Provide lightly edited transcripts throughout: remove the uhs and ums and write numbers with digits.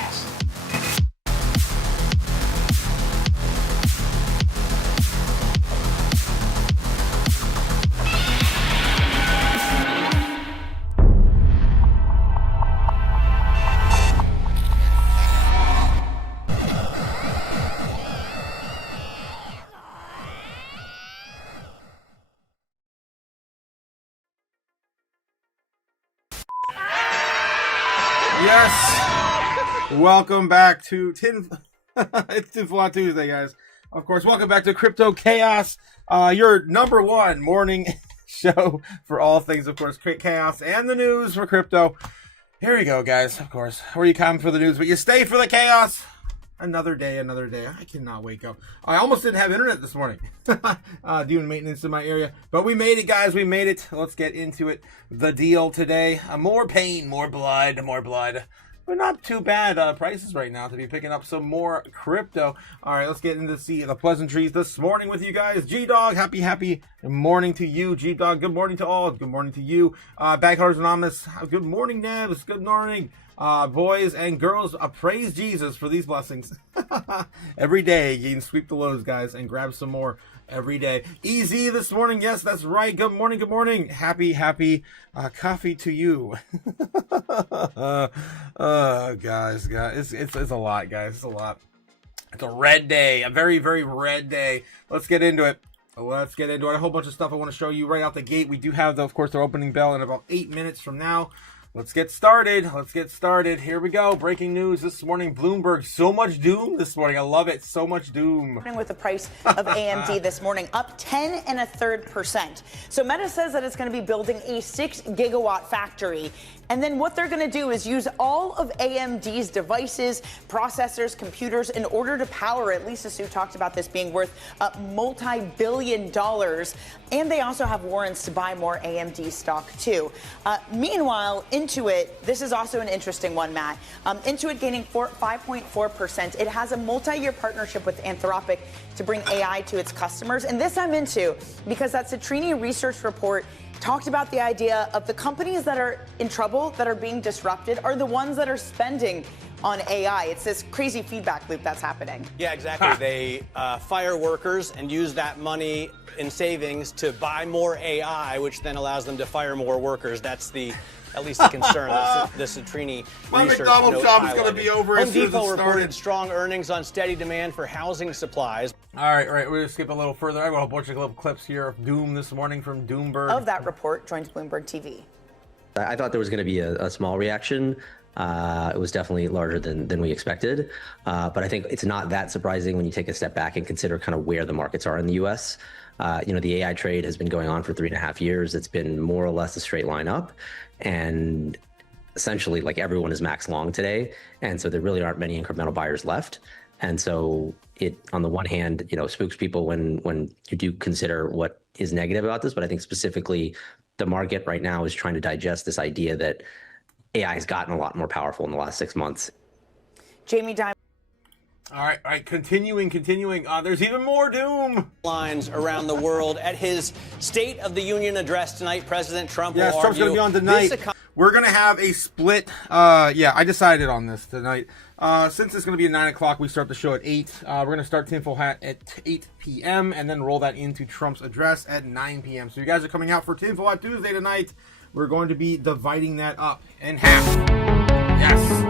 Yes. Yes, welcome back to it's Tinfoil Tuesday, guys. Of course, welcome back to Crypto Chaos, your number one morning show for all things, of course, chaos and the news for crypto. Here we go, guys. Of course, where you come for the news, but you stay for the chaos. Another day, another day. I cannot wake up. I almost didn't have internet this morning. Doing maintenance in my area. But we made it, guys. We made it. Let's get into it. The deal today. More pain, more blood, more blood. But not too bad prices right now to be picking up some more crypto. All right, let's get into the pleasantries this morning with you guys. G-Dog, happy morning to you. G-Dog, good morning to all. Good morning to you. Backholders Anonymous, good morning, Nebs. Good morning. Boys and girls, praise Jesus for these blessings. Every day you can sweep the lows, guys, and grab some more every day. Easy this morning. Yes, that's right. Good morning. Good morning. Happy coffee to you. Guys, it's a lot, guys. It's a lot. It's a red day, a very, very red day. Let's get into it. Let's get into it. A whole bunch of stuff I want to show you right out the gate. We do have, of course, their opening bell in about 8 minutes from now. Let's get started. Here we go. Breaking news this morning. Bloomberg. So much doom this morning. I love it. So much doom. With the price of AMD this morning up 10 1/3%. So Meta says that it's going to be building a 6 gigawatt factory. And then what they're going to do is use all of AMD's devices, processors, computers in order to power it. Lisa Su talked about this being worth multi-billion dollars. And they also have warrants to buy more AMD stock, too. Meanwhile, Intuit, this is also an interesting one, Matt. Intuit gaining 5.4%. It has a multi-year partnership with Anthropic to bring AI to its customers. And this I'm into because that Citrini research report talked about the idea of the companies that are in trouble, that are being disrupted, are the ones that are spending on AI. It's this crazy feedback loop that's happening. Yeah, exactly. They fire workers and use that money in savings to buy more AI, which then allows them to fire more workers. That's at least the concern. The Citrini My research McDonald's note job is going to highlighted. be over Home as soon as Depot it reported started. strong earnings on steady demand for housing supplies. All right. We're going to skip a little further. I have a whole bunch of little clips here of doom this morning from Doomberg. Of that report joins Bloomberg TV. I thought there was going to be a small reaction. It was definitely larger than we expected. But I think it's not that surprising when you take a step back and consider kind of where the markets are in the U.S. The AI trade has been going on for 3.5 years. It's been more or less a straight line up. And essentially, like, everyone is max long today. And so there really aren't many incremental buyers left. And so it, on the one hand, spooks people when you do consider what is negative about this. But I think specifically the market right now is trying to digest this idea that AI has gotten a lot more powerful in the last 6 months. Jamie Dimon. All right, continuing. There's even more doom. Lines around the world. At his State of the Union address tonight, President Trump will Trump's argue going to be on tonight. We're going to have a split. I decided on this tonight. Since it's going to be at 9 o'clock, we start the show at 8. We're going to start Tinfoil Hat at 8 p.m. and then roll that into Trump's address at 9 p.m. So you guys are coming out for Tinfoil Hat Tuesday tonight. We're going to be dividing that up in half. Yes.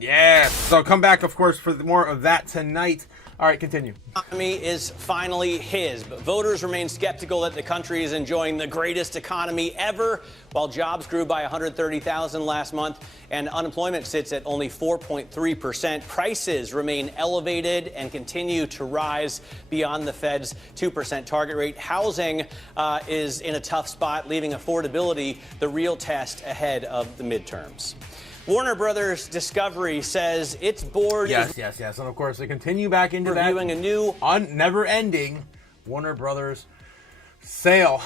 Yeah. So come back, of course, for more of that tonight. All right, continue. The economy is finally his, but voters remain skeptical that the country is enjoying the greatest economy ever, while jobs grew by 130,000 last month and unemployment sits at only 4.3%. Prices remain elevated and continue to rise beyond the Fed's 2% target rate. Housing is in a tough spot, leaving affordability the real test ahead of the midterms. Warner Brothers Discovery says its board is yes. And of course, they continue back into reviewing that a new never-ending Warner Brothers sale.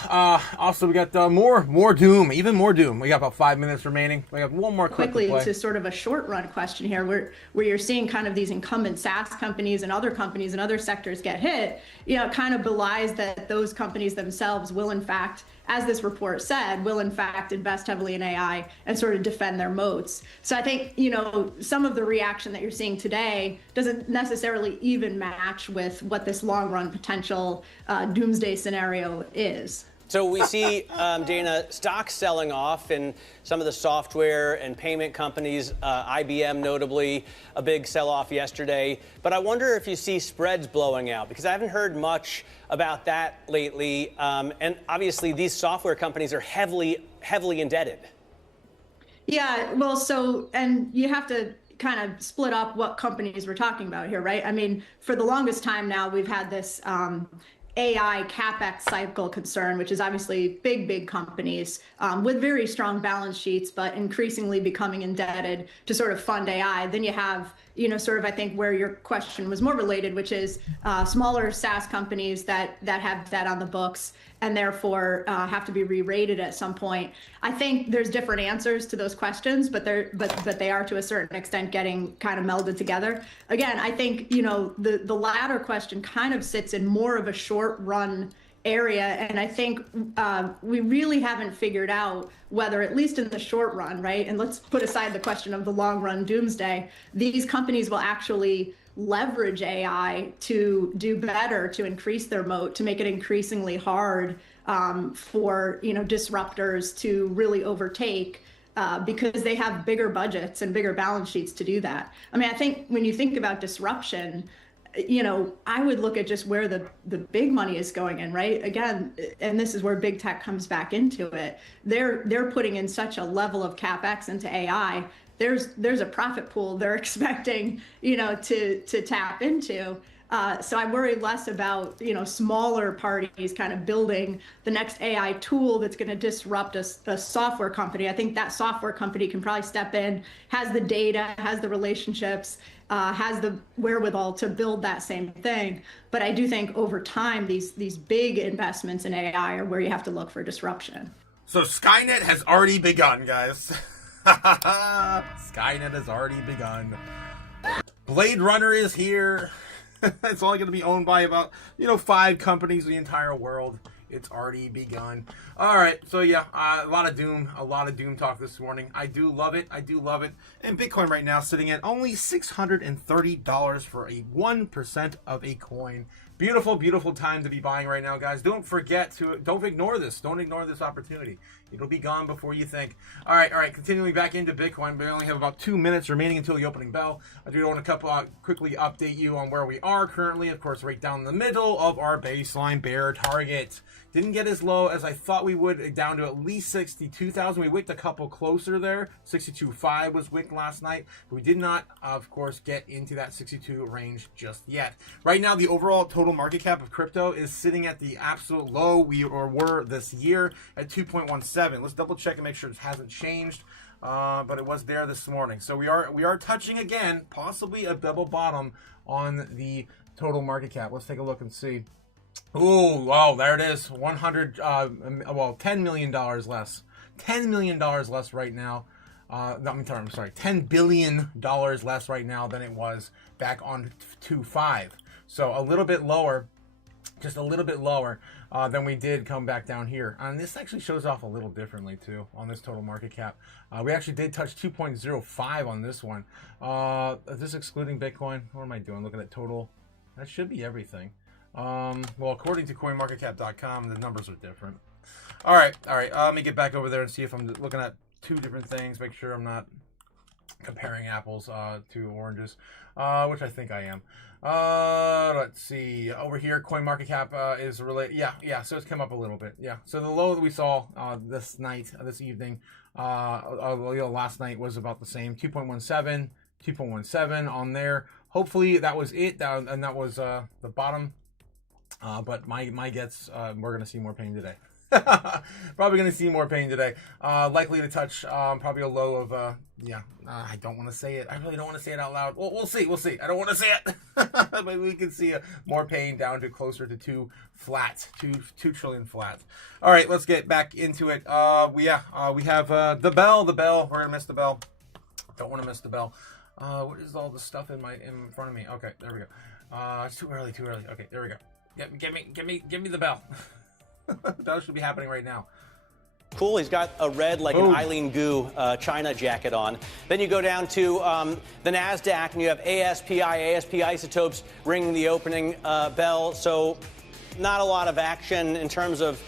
Also, we got more doom, even more doom. We got about 5 minutes remaining. We got one more Quickly play. to sort of a short run question here, where you're seeing kind of these incumbent SaaS companies and other sectors get hit. You know, it kind of belies that those companies themselves will in fact, as this report said, will in fact invest heavily in AI and sort of defend their moats. So I think, you know, some of the reaction that you're seeing today doesn't necessarily even match with what this long run potential doomsday scenario is. So we see, Dana, stocks selling off in some of the software and payment companies, IBM notably, a big sell-off yesterday. But I wonder if you see spreads blowing out, because I haven't heard much about that lately. And obviously, these software companies are heavily indebted. Yeah, well, so, and you have to kind of split up what companies we're talking about here, right? I mean, for the longest time now, we've had this AI CapEx cycle concern, which is obviously big companies with very strong balance sheets, but increasingly becoming indebted to sort of fund AI. Then you have, you know, sort of, I think where your question was more related, which is smaller SaaS companies that have debt on the books and therefore have to be re-rated at some point. I think there's different answers to those questions, but they are to a certain extent getting kind of melded together. Again, I think, you know, the latter question kind of sits in more of a short run area, and I think we really haven't figured out whether, at least in the short run, right, and let's put aside the question of the long run doomsday, these companies will actually leverage AI to do better, to increase their moat, to make it increasingly hard for, you know, disruptors to really overtake because they have bigger budgets and bigger balance sheets to do that. I mean, I think when you think about disruption, you know, I would look at just where the big money is going in, right? Again, and this is where big tech comes back into it. They're putting in such a level of CapEx into AI. There's a profit pool they're expecting, you know, to tap into. So I worry less about, you know, smaller parties kind of building the next AI tool that's going to disrupt a software company. I think that software company can probably step in, has the data, has the relationships, has the wherewithal to build that same thing. But I do think over time, these big investments in AI are where you have to look for disruption. So Skynet has already begun, guys. Skynet has already begun. Blade Runner is here. It's only going to be owned by about, you know, 5 companies in the entire world. It's already begun. All right, so yeah, a lot of doom talk this morning. I do love it. And Bitcoin right now sitting at only $630 for a 1% of a coin. Beautiful time to be buying right now, guys. Don't ignore this. Don't ignore this opportunity. It'll be gone before you think. All right. Continuing back into Bitcoin, we only have about 2 minutes remaining until the opening bell. I do want to quickly update you on where we are currently. Of course, right down the middle of our baseline bear target. Didn't get as low as I thought we would, down to at least 62,000. We wicked a couple closer there. 62.5 was wicked last night. But we did not, of course, get into that 62 range just yet. Right now, the overall total market cap of crypto is sitting at the absolute low we were this year at 2.17. Let's double check and make sure it hasn't changed. But it was there this morning. So we are touching again, possibly a double bottom on the total market cap. Let's take a look and see. Ooh, wow, there it is. $10 million less. $10 million less right now. I'm sorry, $10 billion less right now than it was back on 2.5. So a little bit lower, just a little bit lower than we did come back down here. And this actually shows off a little differently too on this total market cap. We actually did touch 2.05 on this one. Is this excluding Bitcoin? What am I doing? Looking at total. That should be everything. Well, according to coinmarketcap.com, the numbers are different. All right. Let me get back over there and see if I'm looking at 2 different things. Make sure I'm not comparing apples to oranges, which I think I am. Let's see. Over here, CoinMarketCap is related. Yeah. So it's come up a little bit. Yeah. So the low that we saw this evening, last night was about the same. 2.17 on there. Hopefully that was it, and that was the bottom. But my guess, we're going to see more pain today. Probably going to see more pain today. Likely to touch probably a low of, I don't want to say it. I really don't want to say it out loud. Well, we'll see. We'll see. I don't want to say it. But we can see more pain down to closer to 2 trillion flat. All right, let's get back into it. We have the bell. The bell. We're going to miss the bell. Don't want to miss the bell. What is all the stuff in front of me? Okay, there we go. It's too early. Okay, there we go. Give me the bell. That should be happening right now. Cool. He's got a red, like an Eileen Gu China jacket on. Then you go down to the NASDAQ, and you have ASP Isotopes ringing the opening bell. So not a lot of action in terms of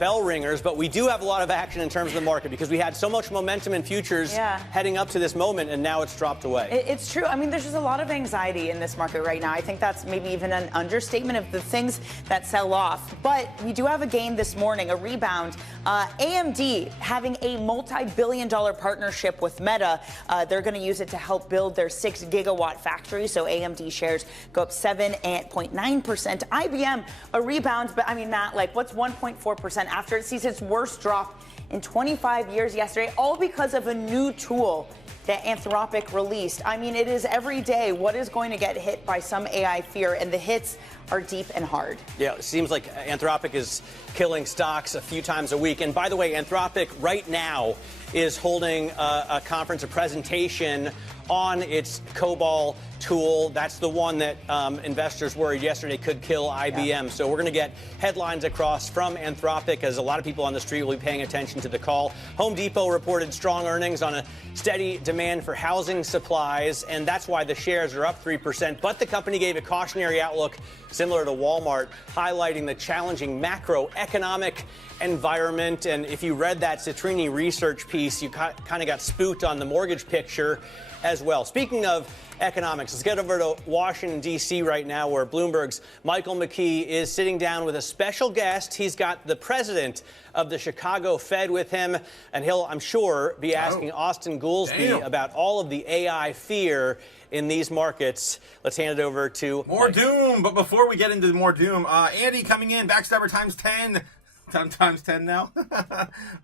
bell ringers, but we do have a lot of action in terms of the market because we had so much momentum in futures heading up to this moment, and now it's dropped away. It's true. I mean, there's just a lot of anxiety in this market right now. I think that's maybe even an understatement of the things that sell off. But we do have a gain this morning, a rebound. AMD having a multi-billion-dollar partnership with Meta. They're going to use it to help build their 6 gigawatt factory. So AMD shares go up 7.9%. IBM, a rebound, but I mean, Matt, like, what's 1.4% after it sees its worst drop in 25 years yesterday, all because of a new tool that Anthropic released. I mean, it is every day what is going to get hit by some AI fear, and the hits are deep and hard. Yeah, it seems like Anthropic is killing stocks a few times a week. And by the way, Anthropic right now is holding a conference, a presentation on its COBOL tool. That's the one that investors worried yesterday could kill IBM. Yeah. So we're going to get headlines across from Anthropic, as a lot of people on the street will be paying attention to the call. Home Depot reported strong earnings on a steady demand for housing supplies, and that's why the shares are up 3%. But the company gave a cautionary outlook similar to Walmart, highlighting the challenging macroeconomic environment. And if you read that Citrini research piece, you kind of got spooked on the mortgage picture as well. Speaking of economics, let's get over to Washington, D.C. right now, where Bloomberg's Michael McKee is sitting down with a special guest. He's got the president of the Chicago Fed with him, and he'll, I'm sure, be asking Austin Goolsbee about all of the AI fear in these markets. Let's hand it over to more doom. But before we get into more doom, Andy coming in, Backstabber times 10. Times 10 now.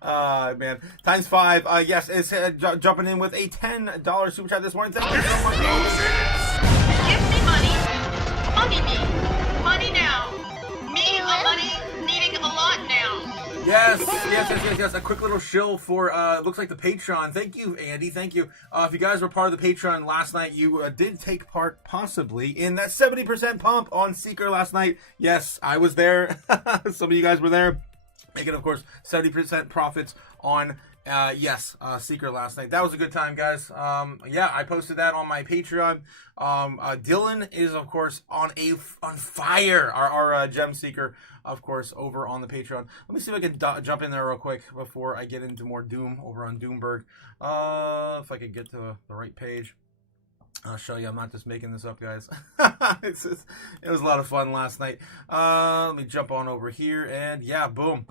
Man. Times 5. Yes, it's jumping in with a $10 super chat this morning. Thank you so much. Give me money. Money now. Me, money needing a lot now. Yes. A quick little shill for, looks like the Patreon. Thank you, Andy. Thank you. If you guys were part of the Patreon last night, you did take part possibly in that 70% pump on Seeker last night. Yes, I was there. Some of you guys were there. Making, of course, 70% profits on, Seeker last night. That was a good time, guys. I posted that on my Patreon. Dylan is, of course, on fire. Our gem seeker, of course, over on the Patreon. Let me see if I can jump in there real quick before I get into more doom over on Doomberg. If I could get to the right page. I'll show you. I'm not just making this up, guys. It was a lot of fun last night. Let me jump on over here, and boom.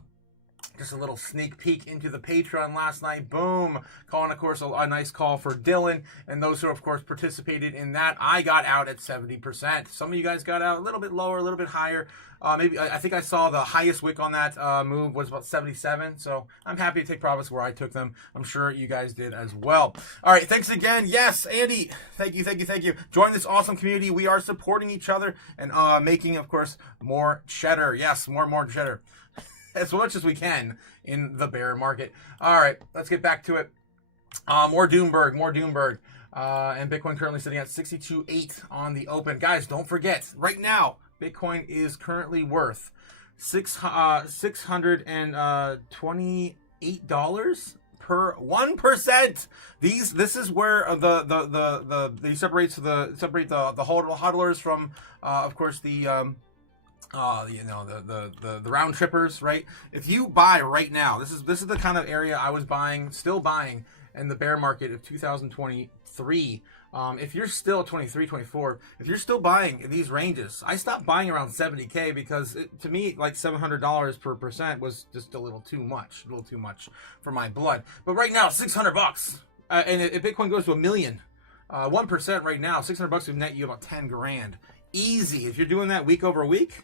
Just a little sneak peek into the Patreon last night. Boom. Calling, of course, a nice call for Dylan. And those who, of course, participated in that, I got out at 70%. Some of you guys got out a little bit lower, a little bit higher. Maybe I think I saw the highest wick on that move was about 77. So I'm happy to take profits where I took them. I'm sure you guys did as well. All right. Thanks again. Yes, Andy. Thank you. Join this awesome community. We are supporting each other and making, of course, more cheddar. Yes, more cheddar. As much as we can in the bear market. All right, let's get back to it. More Doomberg. And Bitcoin currently sitting at 62.8 on the open. Guys, don't forget, right now, Bitcoin is currently worth $628 per 1%. This is where they separate the hodlers from, of course, the round trippers, right? If you buy right now, this is the kind of area I was still buying in the bear market of 2023. If you're still 23, 24, if you're still buying in these ranges, I stopped buying around 70K because to me, like $700 per percent was just a little too much for my blood. But right now, $600, and if Bitcoin goes to $1 million, 1% right now, $600 would net you about 10 grand, easy. If you're doing that week over week.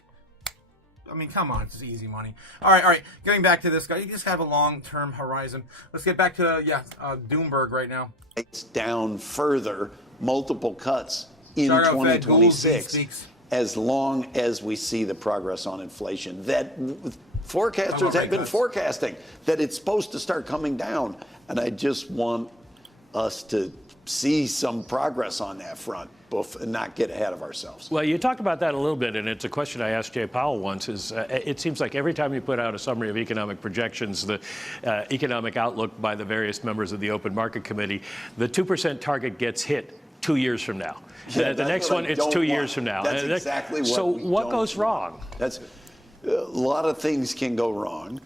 I mean, come on, it's just easy money. All right. Getting back to this guy, you just have a long-term horizon. Let's get back to Doomberg right now. It's down further, multiple cuts in Shout out 2026, as long as we see the progress on inflation that forecasters have been forecasting that it's supposed to start coming down. And I just want us to see some progress on that front and not get ahead of ourselves. Well, you talked about that a little bit, and it's a question I asked Jay Powell once, is it seems like every time you put out a summary of economic projections, the economic outlook by the various members of the Open Market Committee, the 2% target gets hit 2 years from now. Yeah, the next one, it's 2 years from now. That's exactly what So we what don't goes wrong? That's a lot of things can go wrong.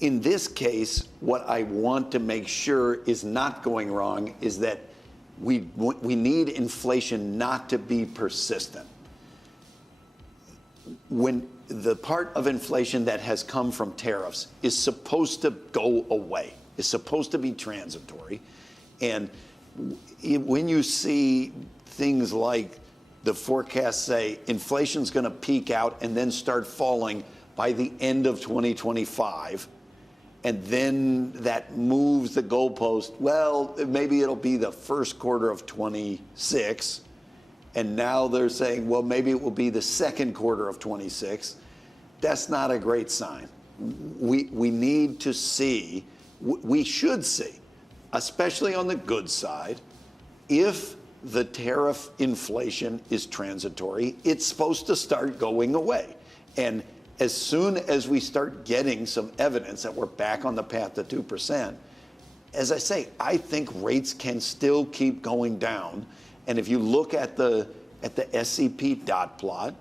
In this case, what I want to make sure is not going wrong is that we need inflation not to be persistent. When the part of inflation that has come from tariffs is supposed to go away, is supposed to be transitory, and when you see things like the forecasts say inflation's going to peak out and then start falling by the end of 2025, and then that moves the goalpost, well, maybe it'll be the first quarter of 26, and now they're saying, well, maybe it will be the second quarter of 26. That's not a great sign. We need to see, we should see, especially on the good side, if the tariff inflation is transitory, it's supposed to start going away. And as soon as we start getting some evidence that we're back on the path to 2%, as I say, I think rates can still keep going down. And if you look at the SCP dot plot,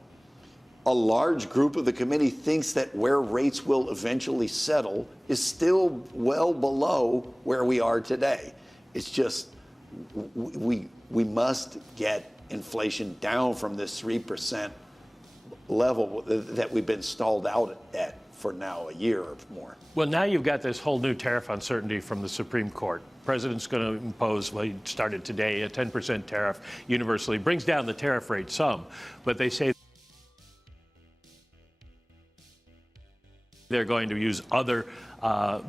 a large group of the committee thinks that where rates will eventually settle is still well below where we are today. It's just we must get inflation down from this 3% level that we've been stalled out at for now a year or more. Well, now you've got this whole new tariff uncertainty from the Supreme Court. President's going to impose, well, he started today, a 10% tariff universally. Brings down the tariff rate some, but they say they're going to use other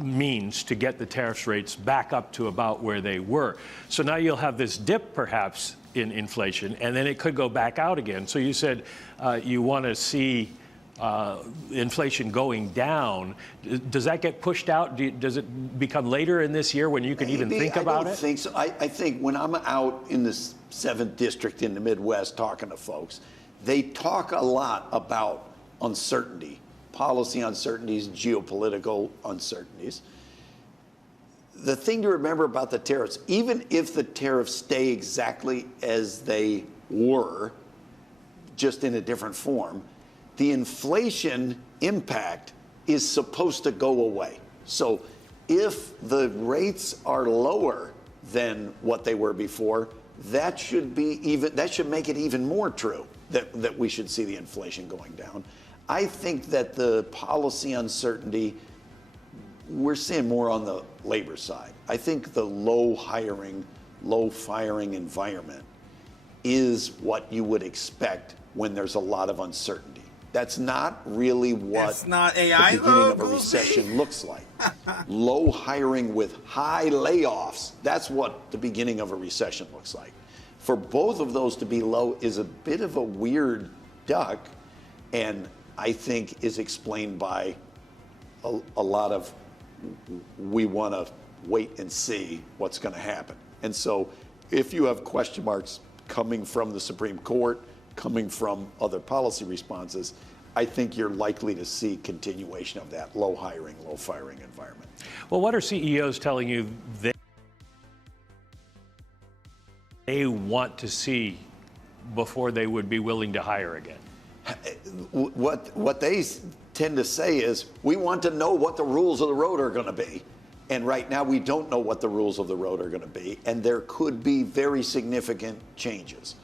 means to get the tariff rates back up to about where they were. So now you'll have this dip, perhaps, in inflation, and then it could go back out again. So you said you want to see inflation going down. Does that get pushed out? Does it become later in this year when you can even think about it? I don't think so. I think when I'm out in the 7th District in the Midwest talking to folks, they talk a lot about uncertainty. Policy uncertainties, geopolitical uncertainties. The thing to remember about the tariffs, even if the tariffs stay exactly as they were, just in a different form, the inflation impact is supposed to go away. So if the rates are lower than what they were before, that should make it even more true that we should see the inflation going down. I think that the policy uncertainty, we're seeing more on the labor side. I think the low hiring, low firing environment is what you would expect when there's a lot of uncertainty. That's not really what the beginning of a recession looks like. Low hiring with high layoffs, that's what the beginning of a recession looks like. For both of those to be low is a bit of a weird duck, and I think is explained by a lot of we want to wait and see what's going to happen. And so if you have question marks coming from the Supreme Court, coming from other policy responses, I think you're likely to see continuation of that low hiring, low firing environment. Well, what are CEOs telling you they want to see before they would be willing to hire again? What they tend to say is, we want to know what the rules of the road are going to be. And right now, we don't know what the rules of the road are going to be. And there could be very significant changes.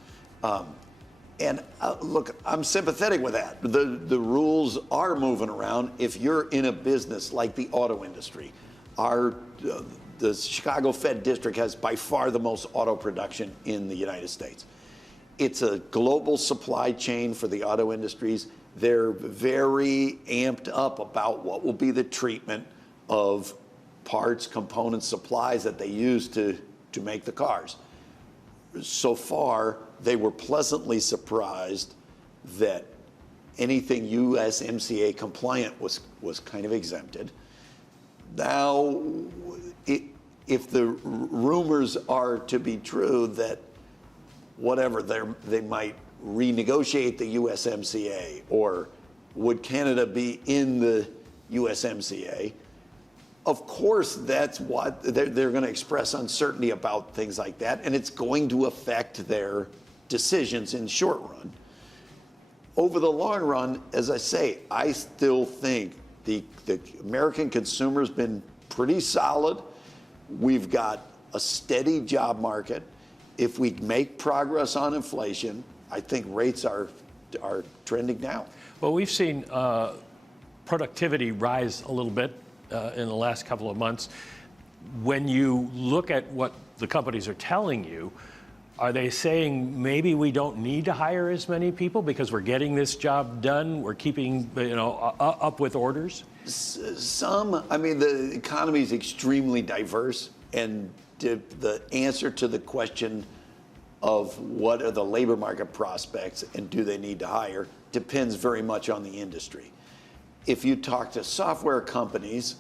Look, I'm sympathetic with that. The rules are moving around. If you're in a business like the auto industry, the Chicago Fed District has by far the most auto production in the United States. It's a global supply chain for the auto industries. they're very amped up about what will be the treatment of parts, components, supplies that they use to make the cars. So far, they were pleasantly surprised that anything USMCA compliant was kind of exempted. Now, if the rumors are to be true that whatever, they might renegotiate the USMCA, or would Canada be in the USMCA? Of course, that's what they're going to express uncertainty about things like that, and it's going to affect their decisions in short run. Over the long run, as I say, I still think the American consumer's been pretty solid. We've got a steady job market. If we make progress on inflation, I think rates are trending down. Well, we've seen productivity rise a little bit in the last couple of months. When you look at what the companies are telling you, are they saying maybe we don't need to hire as many people because we're getting this job done, we're keeping up with orders? I mean, the economy is extremely diverse, and the answer to the question of what are the labor market prospects and do they need to hire depends very much on the industry. If you talk to software companies,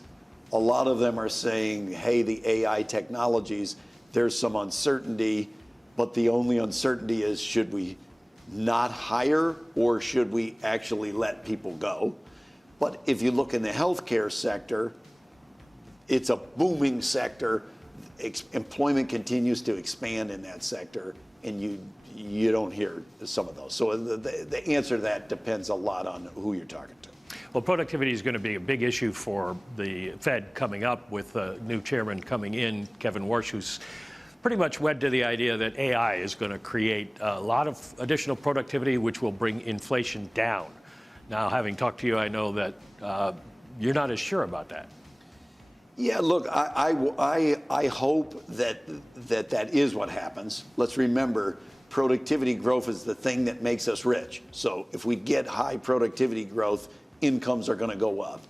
a lot of them are saying, hey, the AI technologies, there's some uncertainty, but the only uncertainty is, should we not hire or should we actually let people go? But if you look in the healthcare sector, it's a booming sector. Employment continues to expand in that sector, and you don't hear some of those. So the answer to that depends a lot on who you're talking to. Well, productivity is going to be a big issue for the Fed coming up with a new chairman coming in, Kevin Warsh, who's pretty much wed to the idea that AI is going to create a lot of additional productivity, which will bring inflation down. Now, having talked to you, I know that you're not as sure about that. Yeah, look, I hope that is what happens. Let's remember, productivity growth is the thing that makes us rich. So if we get high productivity growth, incomes are going to go up.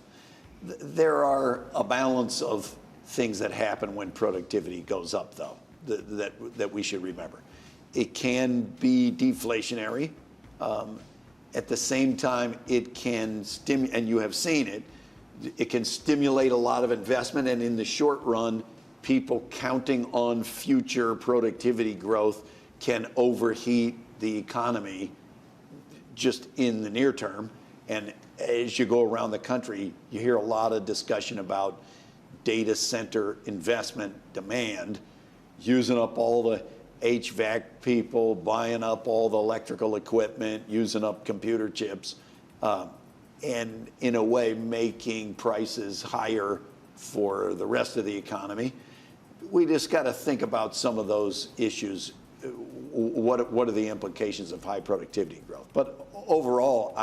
There are a balance of things that happen when productivity goes up, though, that we should remember. It can be deflationary. At the same time, it can stimulate, and you have seen it, it can stimulate a lot of investment, and in the short run, people counting on future productivity growth can overheat the economy just in the near term. And as you go around the country, you hear a lot of discussion about data center investment demand, using up all the HVAC people, buying up all the electrical equipment, using up computer chips, and in a way making prices higher for the rest of the economy. We just got to think about some of those issues. What are the implications of high productivity growth? But overall,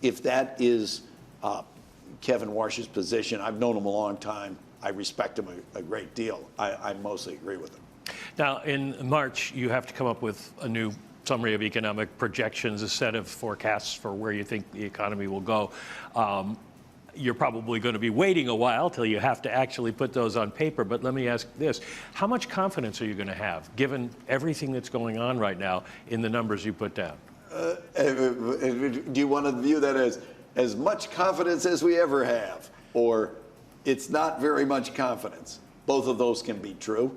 if that is Kevin Warsh's position, I've known him a long time. I respect him a great deal. I mostly agree with him. Now, in March, you have to come up with a new summary of economic projections, a set of forecasts for where you think the economy will go. You're probably going to be waiting a while till you have to actually put those on paper. But let me ask this. How much confidence are you going to have, given everything that's going on right now, in the numbers you put down? Do you want to view that as much confidence as we ever have, or it's not very much confidence? Both of those can be true.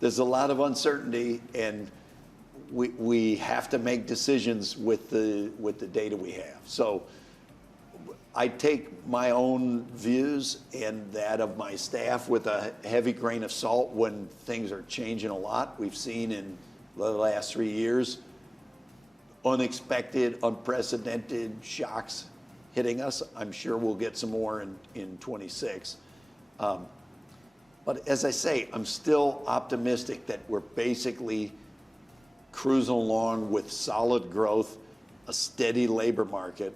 There's a lot of uncertainty, and we have to make decisions with the data we have. So I take my own views and that of my staff with a heavy grain of salt when things are changing a lot. We've seen in the last 3 years unexpected, unprecedented shocks hitting us. I'm sure we'll get some more in 26. But as I say, I'm still optimistic that we're basically cruising along with solid growth, a steady labor market.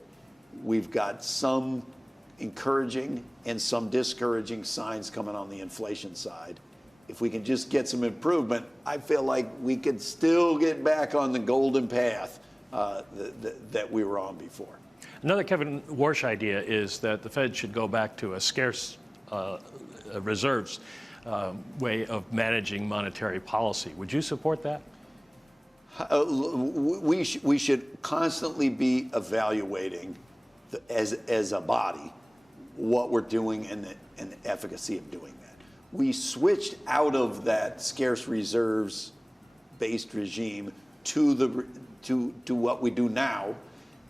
We've got some encouraging and some discouraging signs coming on the inflation side. If we can just get some improvement, I feel like we could still get back on the golden path that we were on before. Another Kevin Warsh idea is that the Fed should go back to a scarce reserves way of managing monetary policy. Would you support that? We should constantly be evaluating as a body what we're doing and the efficacy of doing that. We switched out of that scarce reserves based regime to what we do now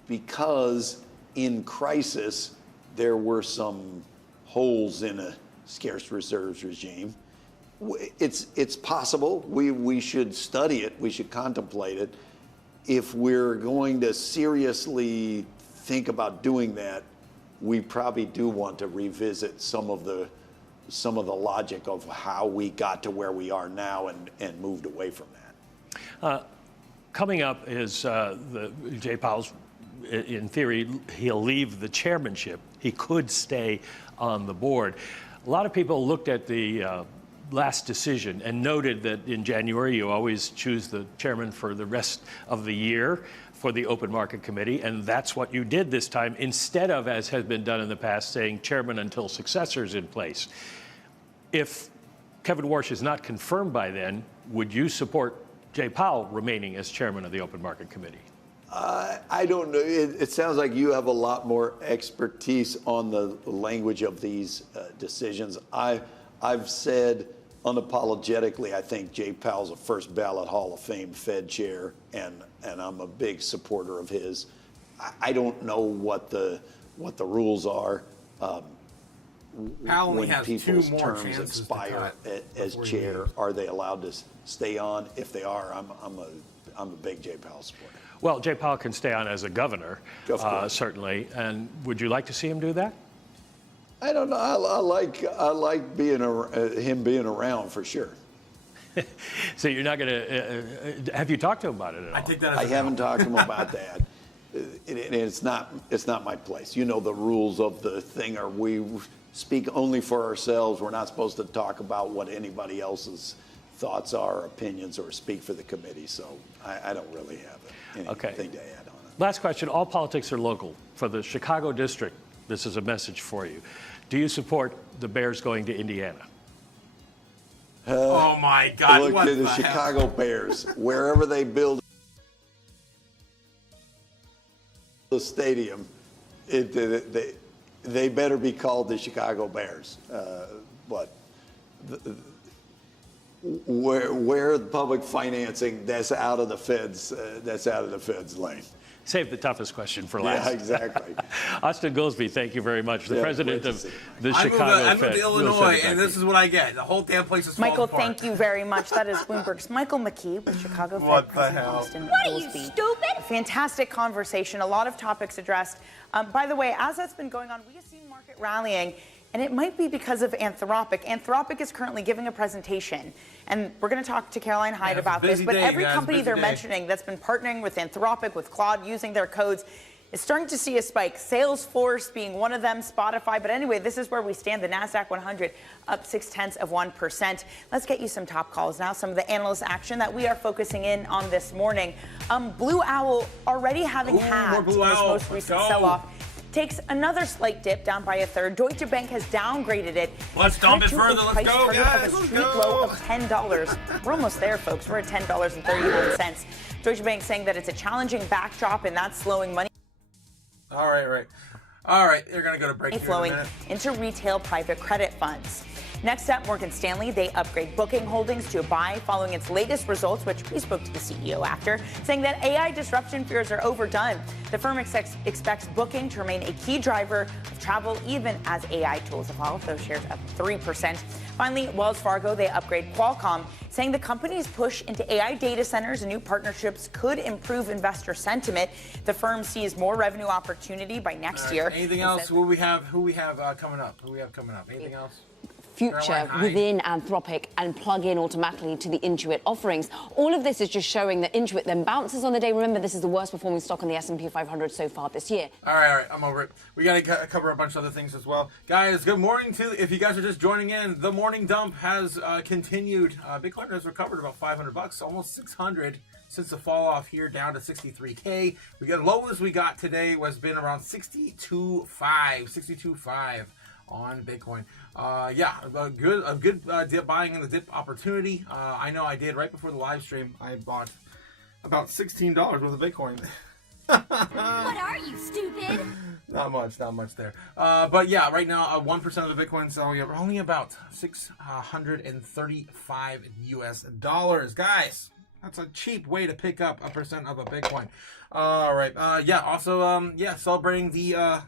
because in crisis there were some holes in a scarce reserves regime. It's possible. We should study it. We should contemplate it. If we're going to seriously think about doing that, we probably do want to revisit some of the logic of how we got to where we are now and moved away from that. Coming up is Jay Powell's, in theory, he'll leave the chairmanship. He could stay on the board. A lot of people looked at the last decision and noted that in January you always choose the chairman for the rest of the year for the Open Market Committee, and that's what you did this time instead of, as has been done in the past, saying chairman until successor's in place. If Kevin Warsh is not confirmed by then, would you support Jay Powell remaining as chairman of the Open Market Committee? I don't know. It sounds like you have a lot more expertise on the language of these decisions. I've said unapologetically, I think Jay Powell's a first ballot Hall of Fame Fed chair, and I'm a big supporter of his. I don't know what the rules are. Powell only when has people's 2 more terms chances expire as chair, are they allowed to stay on? If they are, I'm a big Jay Powell supporter. Well, Jay Powell can stay on as a governor, certainly. And would you like to see him do that? I don't know. I like being him being around for sure. So you're not going to. Have you talked to him about it at all? I take that as I haven't talked to him about that. And it's not my place. You know the rules of the thing are we speak only for ourselves. We're not supposed to talk about what anybody else's thoughts are, opinions, or speak for the committee. So I don't really have anything to add on it. Last question. All politics are local. For the Chicago district, this is a message for you. Do you support the Bears going to Indiana? Oh my God! Look what at the Chicago Bears. Wherever they build the stadium, they better be called the Chicago Bears. But where the public financing, that's out of the Fed's. That's out of the Fed's lane. Save the toughest question for last. Yeah, exactly. Austin Goolsbee, thank you very much. The president of the I Chicago moved to Illinois, and this is what I get. The whole damn place is Michael, falling apart. thank you very much. That is Bloomberg's Michael McKee with Chicago What Fed the President hell? Austin What are you, Goolsbee. stupid? A fantastic conversation. A lot of topics addressed. By the way, as that's been going on, we have seen market rallying. And it might be because of Anthropic. Anthropic is currently giving a presentation. And we're going to talk to Caroline Hyde about this. But every company they're mentioning that's been partnering with Anthropic, with Claude, using their codes, is starting to see a spike. Salesforce being one of them, Spotify. But anyway, this is where we stand. The NASDAQ 100 up 0.6%. Let's get you some top calls now. Some of the analyst action that we are focusing in on this morning. Blue Owl already having had its most recent sell-off. Takes another slight dip, down by a third. Deutsche Bank has downgraded it. Let's dump it further. Let's go, guys. Of a street low of $10. We're almost there, folks. We're at $10.31. Deutsche Bank saying that it's a challenging backdrop and that's slowing money. All right. They're going to go to break here flowing in a minute. into retail private credit funds. Next up, Morgan Stanley, they upgrade Booking Holdings to a buy following its latest results, which we spoke to the CEO after, saying that AI disruption fears are overdone. The firm expects Booking to remain a key driver of travel, even as AI tools evolve. Those shares up 3%. Finally, Wells Fargo, they upgrade Qualcomm, saying the company's push into AI data centers and new partnerships could improve investor sentiment. The firm sees more revenue opportunity by next year. Anything else? Who we have coming up? Anything else? Future within Anthropic and plug in automatically to the Intuit offerings. All of this is just showing that Intuit then bounces on the day. Remember, this is the worst performing stock on the S&P 500 so far this year. All right, I'm over it. We got to cover a bunch of other things as well. Guys, good morning to, if you guys are just joining in, the morning dump has continued. Bitcoin has recovered about $500, almost 600. since the fall off here down to 63K. We got lowest we got today was been around 62.5 on Bitcoin. Yeah, a good dip buying in the dip opportunity. I know I did right before the live stream. I bought about $16 worth of Bitcoin. What are you, stupid? Not much there. But yeah, right now, 1% of the Bitcoin selling are only about $635 US. Guys, that's a cheap way to pick up a percent of a Bitcoin. All right. Yeah. Also, yeah, celebrating the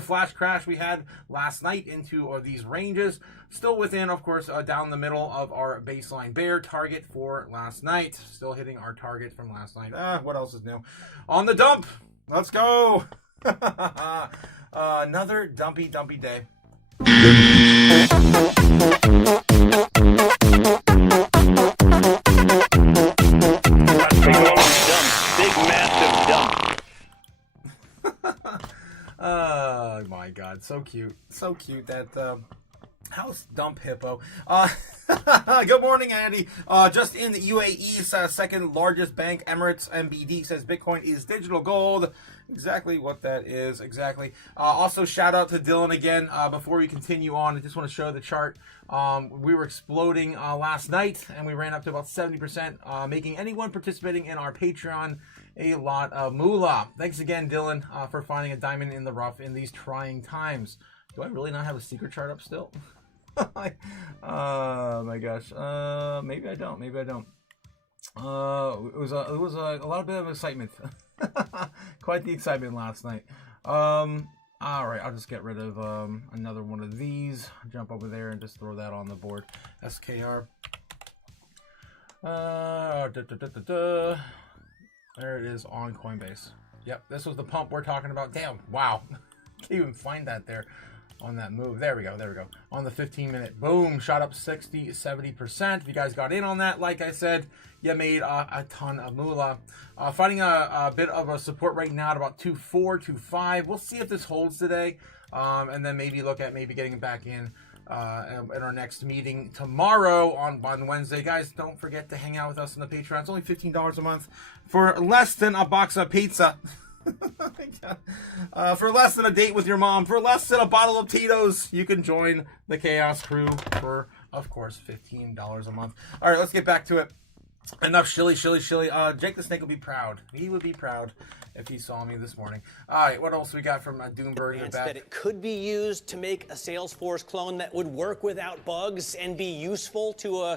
flash crash we had last night into these ranges. Still within, of course, down the middle of our baseline bear target for last night. Still hitting our target from last night. What else is new? On the dump. Let's go. Another dumpy day. Big massive dump. Oh my god, so cute that house dump hippo. Good morning, Andy. Just in the UAE's second largest bank, Emirates MBD, says Bitcoin is digital gold. Exactly what that is. Exactly. Also, shout out to Dylan again. Before we continue on, I just want to show the chart. We were exploding last night, and we ran up to about 70%, making anyone participating in our Patreon a lot of moolah. Thanks again, Dylan, for finding a diamond in the rough in these trying times. Do I really not have a secret chart up still? Oh my gosh. Maybe I don't. It was a lot of excitement. Quite the excitement last night. All right, I'll just get rid of another one of these. Jump over there and just throw that on the board. SKR. There it is on Coinbase. Yep, this was the pump we're talking about. Damn, wow. Can't even find that there on that move. There we go. On the 15-minute, boom, shot up 60-70%. If you guys got in on that, like I said, you made a ton of moolah. Finding a bit of a support right now at about 2.4, 2.5. We'll see if this holds today, and then maybe look at getting back in our next meeting tomorrow on Wednesday. Guys, don't forget to hang out with us on the Patreon. It's only $15 a month for less than a box of pizza. For less than a date with your mom, for less than a bottle of Tito's, you can join the Chaos Crew for, of course, $15 a month. All right, let's get back to it. Enough shilly. Jake the Snake will be proud. He would be proud if he saw me this morning. All right, what else we got from Doombird here back? That it could be used to make a Salesforce clone that would work without bugs and be useful to a,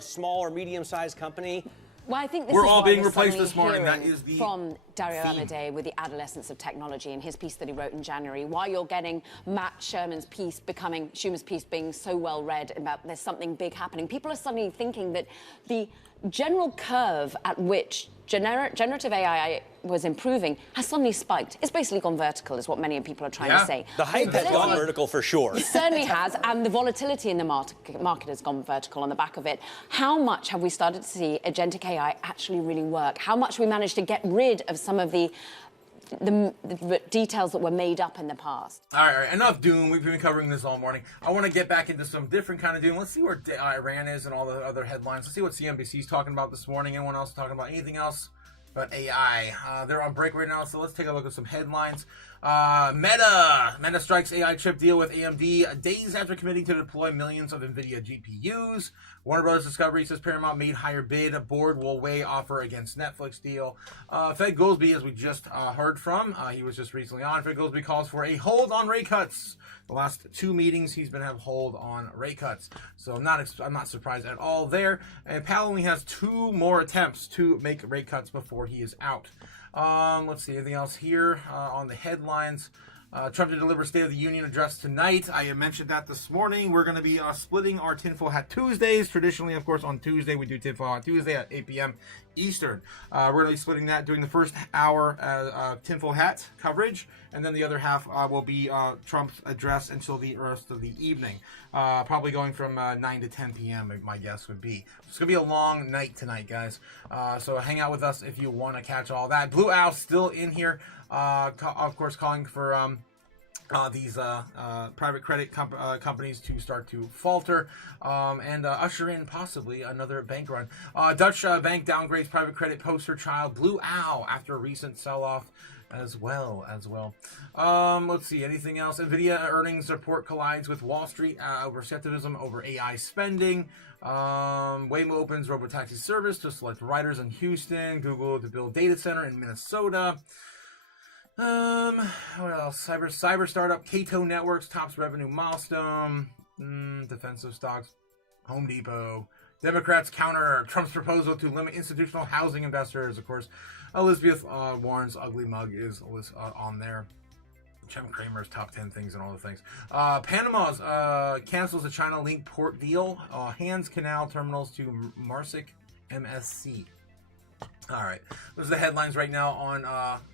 small or medium-sized company. Well, I think we're all being replaced this morning. That is the from Dario Amodei with the adolescence of technology in his piece that he wrote in January. While you're getting Matt Schumer's piece being so well read about there's something big happening, people are suddenly thinking that the general curve at which generative AI was improving has suddenly spiked. It's basically gone vertical, is what many people are trying to say. The hype has gone vertical for sure. It certainly has, and the volatility in the market has gone vertical on the back of it. How much have we started to see agentic AI actually really work? How much we managed to get rid of some of the details that were made up in the past? All right, enough Doom. We've been covering this all morning. I want to get back into some different kind of Doom. Let's see where Iran is and all the other headlines. Let's see what CNBC is talking about this morning. Anyone else talking about anything else about AI? They're on break right now, so let's take a look at some headlines. Meta strikes AI chip deal with AMD days after committing to deploy millions of NVIDIA GPUs. Warner Bros. Discovery says Paramount made higher bid. Board will weigh offer against Netflix deal. Fed Goolsbee, as we just heard from, he was just recently on. Fed Goolsbee calls for a hold on rate cuts. The last two meetings, he's been have hold on rate cuts. So I'm not surprised at all there. And Powell only has 2 more attempts to make rate cuts before he is out. Let's see, anything else here on the headlines. Trump to deliver State of the Union address tonight. I mentioned that this morning. We're going to be splitting our Tinfoil Hat Tuesdays. Traditionally, of course, on Tuesday, we do Tinfoil Hat Tuesday at 8 p.m. Eastern. We're going to be splitting that, doing the first hour Tinfoil Hat coverage, and then the other half will be Trump's address until the rest of the evening. Probably going from 9 to 10 p.m., my guess would be. It's going to be a long night tonight, guys. So hang out with us if you want to catch all that. Blue Owl still in here. Of course, calling for these private credit companies to start to falter and usher in possibly another bank run. Dutch bank downgrades private credit poster child Blue Owl after a recent sell-off as well. Let's see, anything else? Nvidia earnings report collides with Wall Street over skepticism over AI spending. Waymo opens robotaxi service to select riders in Houston. Google to build data center in Minnesota. What else? Cyber startup Cato Networks tops revenue milestone. Defensive stocks. Home Depot. Democrats counter Trump's proposal to limit institutional housing investors. Of course, Elizabeth Warren's ugly mug is on there. Chem Kramer's top 10 things and all the things. Panama's cancels the China Link port deal. Hands canal terminals to Marsic MSC. All right, those are the headlines right now on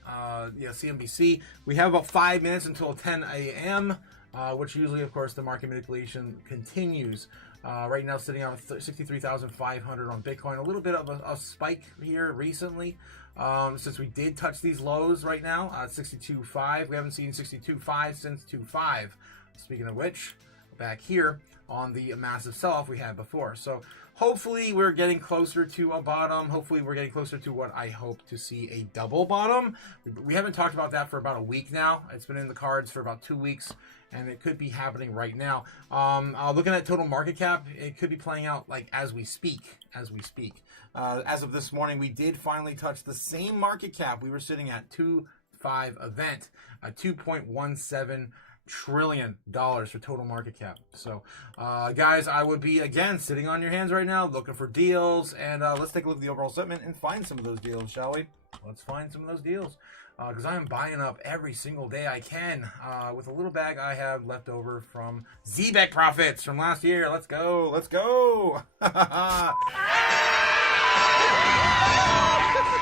CNBC. We have about 5 minutes until 10 a.m., which usually, of course, the market manipulation continues. Right now, sitting out 63,500 on Bitcoin. A little bit of a spike here recently, since we did touch these lows right now at 62.5. We haven't seen 62.5 since 2.5. Speaking of which, back here on the massive sell-off we had before. So hopefully we're getting closer to a bottom. Hopefully we're getting closer to what I hope to see, a double bottom. We haven't talked about that for about a week now. It's been in the cards for about 2 weeks, and it could be happening right now. Looking at total market cap, it could be playing out like as we speak. As of this morning, we did finally touch the same market cap. We were sitting at 2.5 event, a 2.17 trillion dollars for total market cap. So guys, I would be again sitting on your hands right now looking for deals, and let's take a look at the overall sentiment and find some of those deals, shall we? Let's find some of those deals, because I am buying up every single day I can with a little bag I have left over from ZBEC profits from last year. Let's go.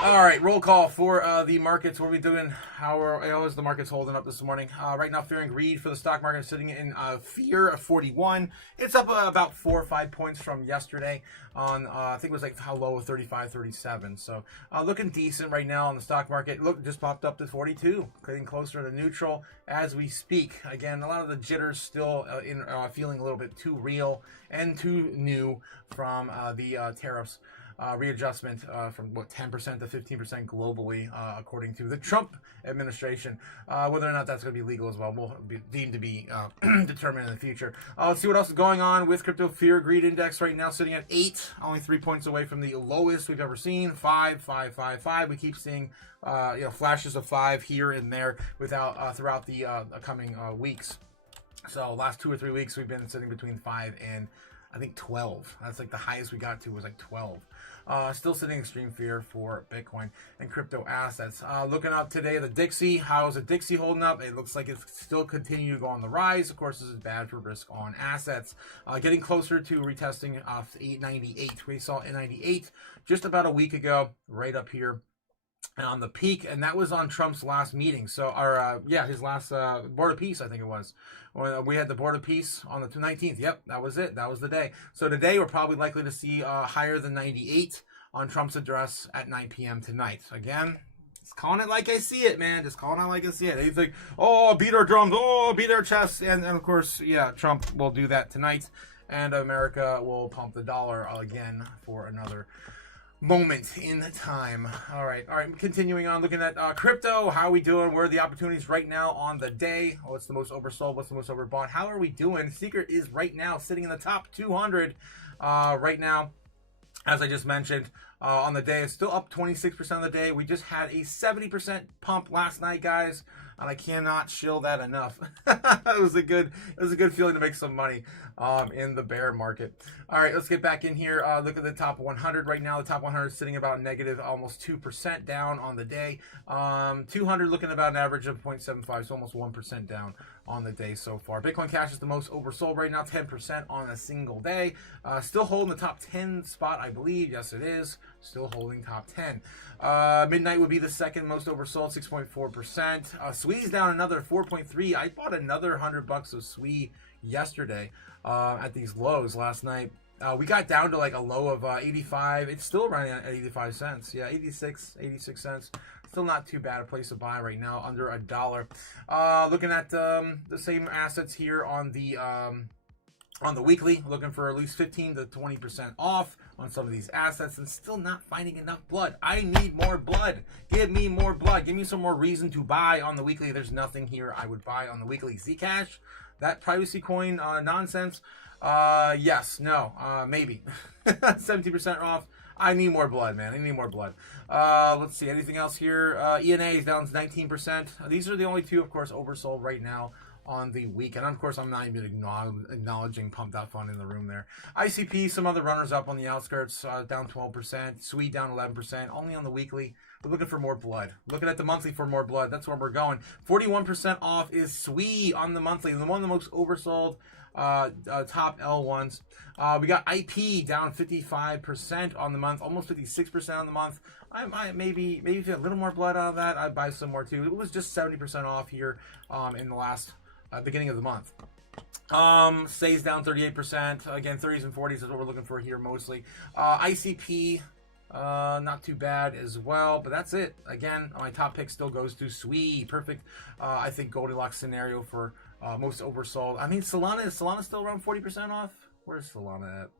All right, roll call for the markets. What are we doing? How is the markets holding up this morning? Right now, fear and greed for the stock market is sitting in fear of 41. It's up about 4 or 5 points from yesterday on, I think it was like how low, 35, 37. So looking decent right now on the stock market. Look, just popped up to 42, getting closer to neutral as we speak. Again, a lot of the jitters still feeling a little bit too real and too new from the tariffs. Readjustment from 10% to 15% globally, according to the Trump administration. Whether or not that's going to be legal as well will be deemed to be determined in the future. Let's see what else is going on with crypto fear greed index right now, sitting at 8, only 3 points away from the lowest we've ever seen. 5, 5, 5, 5. We keep seeing flashes of 5 here and there throughout the coming weeks. So last 2 or 3 weeks we've been sitting between 5 and I think 12. That's like the highest we got to was like 12. Still sitting extreme fear for Bitcoin and crypto assets. Looking up today, the Dixie. How is the Dixie holding up? It looks like it's still continuing to go on the rise. Of course, this is bad for risk on assets. Getting closer to retesting 898. We saw 898 just about a week ago, right up here on the peak, and that was on Trump's last meeting. So, his last Board of Peace, I think it was. We had the Board of Peace on the 19th. Yep, that was it. That was the day. So today we're probably likely to see higher than 98 on Trump's address at 9 p.m. tonight. Again, just calling it like I see it, man. Just calling it like I see it. They think, oh, beat our drums, oh, beat our chests. And of course, yeah, Trump will do that tonight. And America will pump the dollar again for another moment in time. All right, continuing on, looking at crypto. How are we doing? Where are the opportunities right now on the day? What's the most oversold? What's the most overbought? How are we doing? Secret is right now sitting in the top 200 right now, as I just mentioned. On the day, it's still up 26% of the day. We just had a 70% pump last night, guys, and I cannot shill that enough. It was a good feeling to make some money in the bear market. All right, let's get back in here. Look at the top 100 right now. The top 100 is sitting about negative, almost 2% down on the day. 200 looking about an average of 0.75, so almost 1% down on the day so far. Bitcoin Cash is the most oversold right now, 10% on a single day. Still holding the top 10 spot, I believe. Yes, it is. Still holding top 10. Midnight would be the second most oversold, 6.4%. SWE's down another 4.3. I bought another $100 of SWE yesterday at these lows last night. We got down to like a low of 85. It's still running at 85 cents. Yeah, 86 cents. Still not too bad a place to buy right now, under $1. Looking at the same assets here on the weekly, looking for at least 15 to 20% off on some of these assets, and still not finding enough blood. I need more blood. Give me more blood. Give me some more reason to buy on the weekly. There's nothing here I would buy on the weekly. Zcash, that privacy coin nonsense. Yes, no, maybe. 70% off. I need more blood, man. I need more blood. Let's see. Anything else here? ENA is down to 19%. These are the only two, of course, oversold right now on the week. And of course, I'm not even acknowledging Pump That Fun in the room there. ICP, some other runners up on the outskirts, down 12%. Sweet down 11%. Only on the weekly. We're looking for more blood. Looking at the monthly for more blood. That's where we're going. 41% off is Sweet on the monthly. One of the most oversold top L1s. We got IP down 55% on the month, almost 56% on the month. I might maybe get a little more blood out of that. I'd buy some more too. It was just 70% off here in the last beginning of the month. Stays down 38%. Again, 30s and 40s is what we're looking for here mostly. ICP, not too bad as well, but that's it. Again, my top pick still goes to Sweet. Perfect, I think, Goldilocks scenario for most oversold. I mean, Solana, is Solana still around 40% off? Where's Solana at?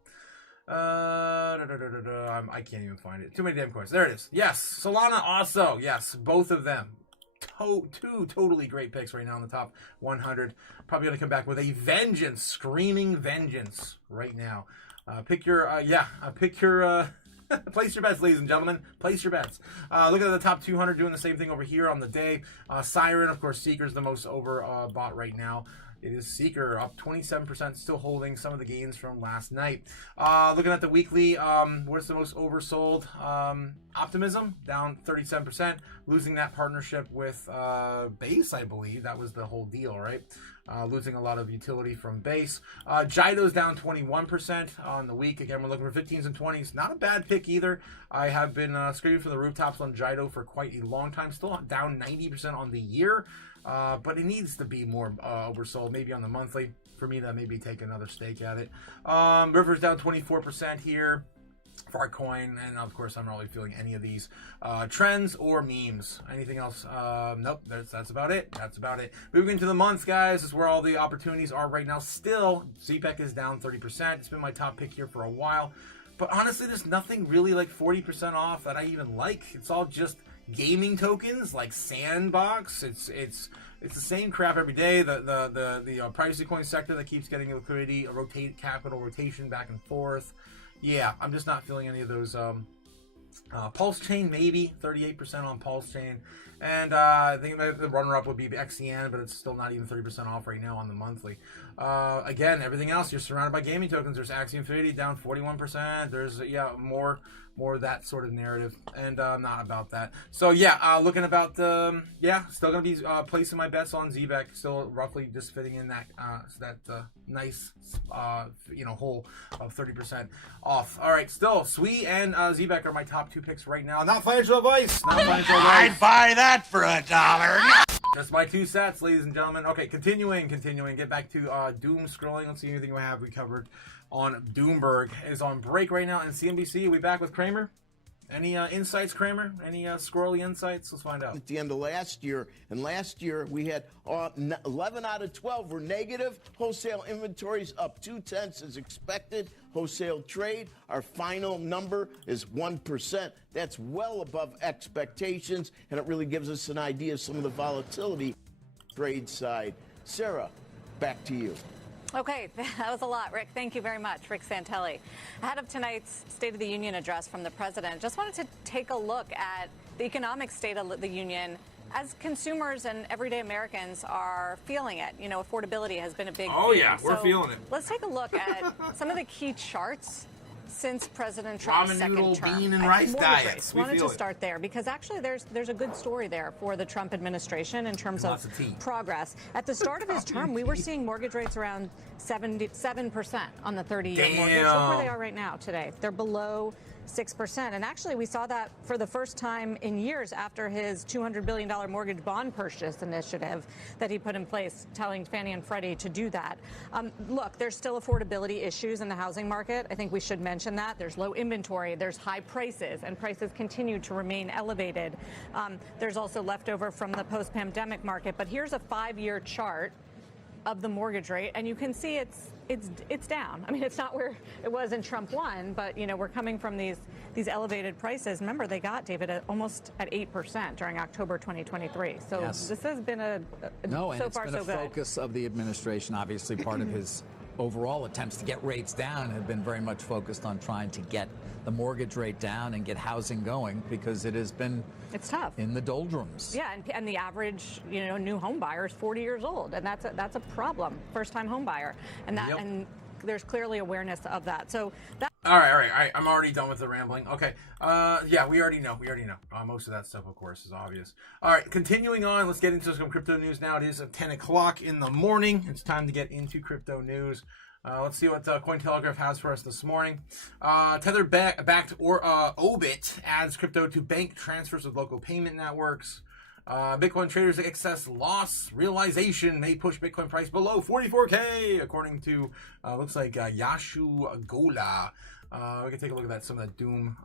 I can't even find it. Too many damn coins. There it is. Yes, Solana also. Yes, both of them. Two totally great picks right now in the top 100. Probably going to come back with a vengeance, screaming vengeance right now. Pick your, place your bets, ladies and gentlemen. Place your bets. Look at the top 200 doing the same thing over here on the day. Siren, of course, Seeker's the most bought right now. It is Seeker up 27%, still holding some of the gains from last night. Looking at the weekly, what's the most oversold? Optimism down 37%, losing that partnership with Base, I believe. That was the whole deal, right? Losing a lot of utility from Base. Jido's down 21% on the week. Again, we're looking for 15s and 20s. Not a bad pick either. I have been screaming from the rooftops on Jido for quite a long time. Still down 90% on the year. But it needs to be more oversold, maybe on the monthly, for me to maybe take another stake at it. River's down 24% here. Farcoin, and of course, I'm not really feeling any of these trends or memes. Anything else? Nope, that's about it. That's about it. Moving to the month, guys, is where all the opportunities are right now. Still, ZPEC is down 30%. It's been my top pick here for a while. But honestly, there's nothing really like 40% off that I even like. It's all just gaming tokens like Sandbox. It's the same crap every day. The privacy coin sector that keeps getting liquidity, capital rotation back and forth. Yeah, I'm just not feeling any of those. Pulse Chain, maybe 38% on Pulse Chain, and I think the runner-up would be XCN, but it's still not even 30% off right now on the monthly. Again, everything else, you're surrounded by gaming tokens. There's Axie Infinity down 41%. There's more of that sort of narrative, and not about that. So yeah, looking about still gonna be placing my bets on ZBEC, still roughly just fitting in that nice hole of 30% off. All right, still Sweet and ZBEC are my top two picks right now. Not financial advice. Not financial advice. I'd buy that for $1. Just my 2 cents, ladies and gentlemen. Okay, continuing. Get back to doom scrolling. Let's see anything we covered on Doomberg. Is on break right now, and CNBC. Are we back with Kramer? Any insights, Kramer? Any squirrely insights? Let's find out. At the end of last year, and last year we had 11 out of 12 were negative. Wholesale inventories up 0.2 as expected. Wholesale trade, our final number is 1%. That's well above expectations, and it really gives us an idea of some of the volatility trade side. Sarah, back to you. Okay, that was a lot, Rick. Thank you very much, Rick Santelli. Ahead of tonight's State of the Union address from the president, just wanted to take a look at the economic state of the union as consumers and everyday Americans are feeling it. You know, affordability has been a big theme. Yeah, we're feeling it. Let's take a look at some of the key charts since President Trump's Ramen second noodle, term. bean, and rice diets. Rates. Wanted to start there because actually there's a good story there for the Trump administration in terms of progress. At the start of his term, we were seeing mortgage rates around 7% on the 30-year mortgage. Look where they are right now today. They're below 6%. And actually, we saw that for the first time in years after his $200 billion mortgage bond purchase initiative that he put in place, telling Fannie and Freddie to do that. Look, there's still affordability issues in the housing market. I think we should mention that. There's low inventory, there's high prices, and prices continue to remain elevated. There's also leftover from the post-pandemic market. But here's a 5-year chart of the mortgage rate, and you can see it's down. I mean, it's not where it was in Trump 1, but we're coming from these elevated prices. Remember, they got, David, almost at 8% during October 2023. So yes. This has been no, and so it's far been so a good. focus of the administration. Obviously, part of his overall attempts to get rates down have been very much focused on trying to get the mortgage rate down and get housing going, because it's tough in the doldrums. Yeah, and the average new home buyer is 40 years old, and that's a problem. First-time home buyer, and that and there's clearly awareness of that. So that. All right. I'm already done with the rambling. Okay. Yeah, we already know. Most of that stuff, of course, is obvious. All right, continuing on. Let's get into some crypto news now. It is 10 o'clock in the morning. It's time to get into crypto news. Let's see what Cointelegraph has for us this morning. Tether backed Obit adds crypto to bank transfers with local payment networks. Bitcoin traders' excess loss realization may push Bitcoin price below 44K, according to looks like Yashu Gola. We can take a look at some of that Doom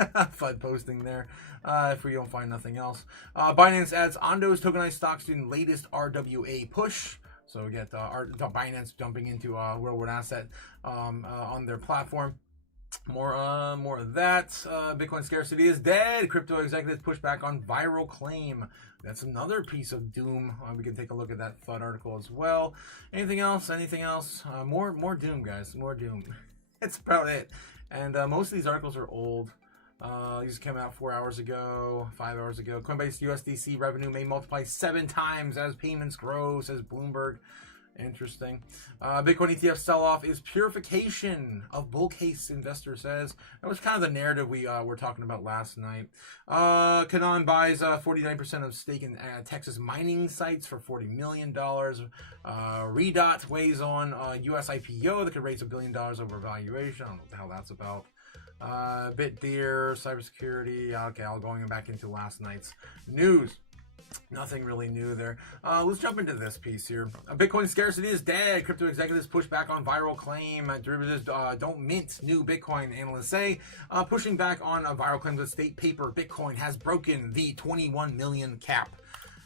FUD posting there if we don't find nothing else. Binance adds Ondo's tokenized stocks to the latest RWA push. So we get Binance jumping into real-world asset on their platform. More of that. Bitcoin scarcity is dead. Crypto executives push back on viral claim. That's another piece of doom. We can take a look at that FUD article as well. Anything else? More doom, guys. More doom. That's about it. And most of these articles are old. These came out 4 hours ago, 5 hours ago. Coinbase USDC revenue may multiply 7 times as payments grow, says Bloomberg. Interesting. Bitcoin ETF sell-off is purification of bull case, investor says. That was kind of the narrative we were talking about last night. Canaan buys 49% of stake in Texas mining sites for $40 million. Redot weighs on US IPO that could raise $1 billion over valuation. I don't know what the hell that's about. BitDeer, cybersecurity. Okay, I'll going back into last night's news. Nothing really new there. Let's jump into this piece here. Bitcoin scarcity is dead. Crypto executives push back on viral claim. Derivatives don't mint new Bitcoin, analysts say. Pushing back on viral claims of state paper. Bitcoin has broken the 21 million cap.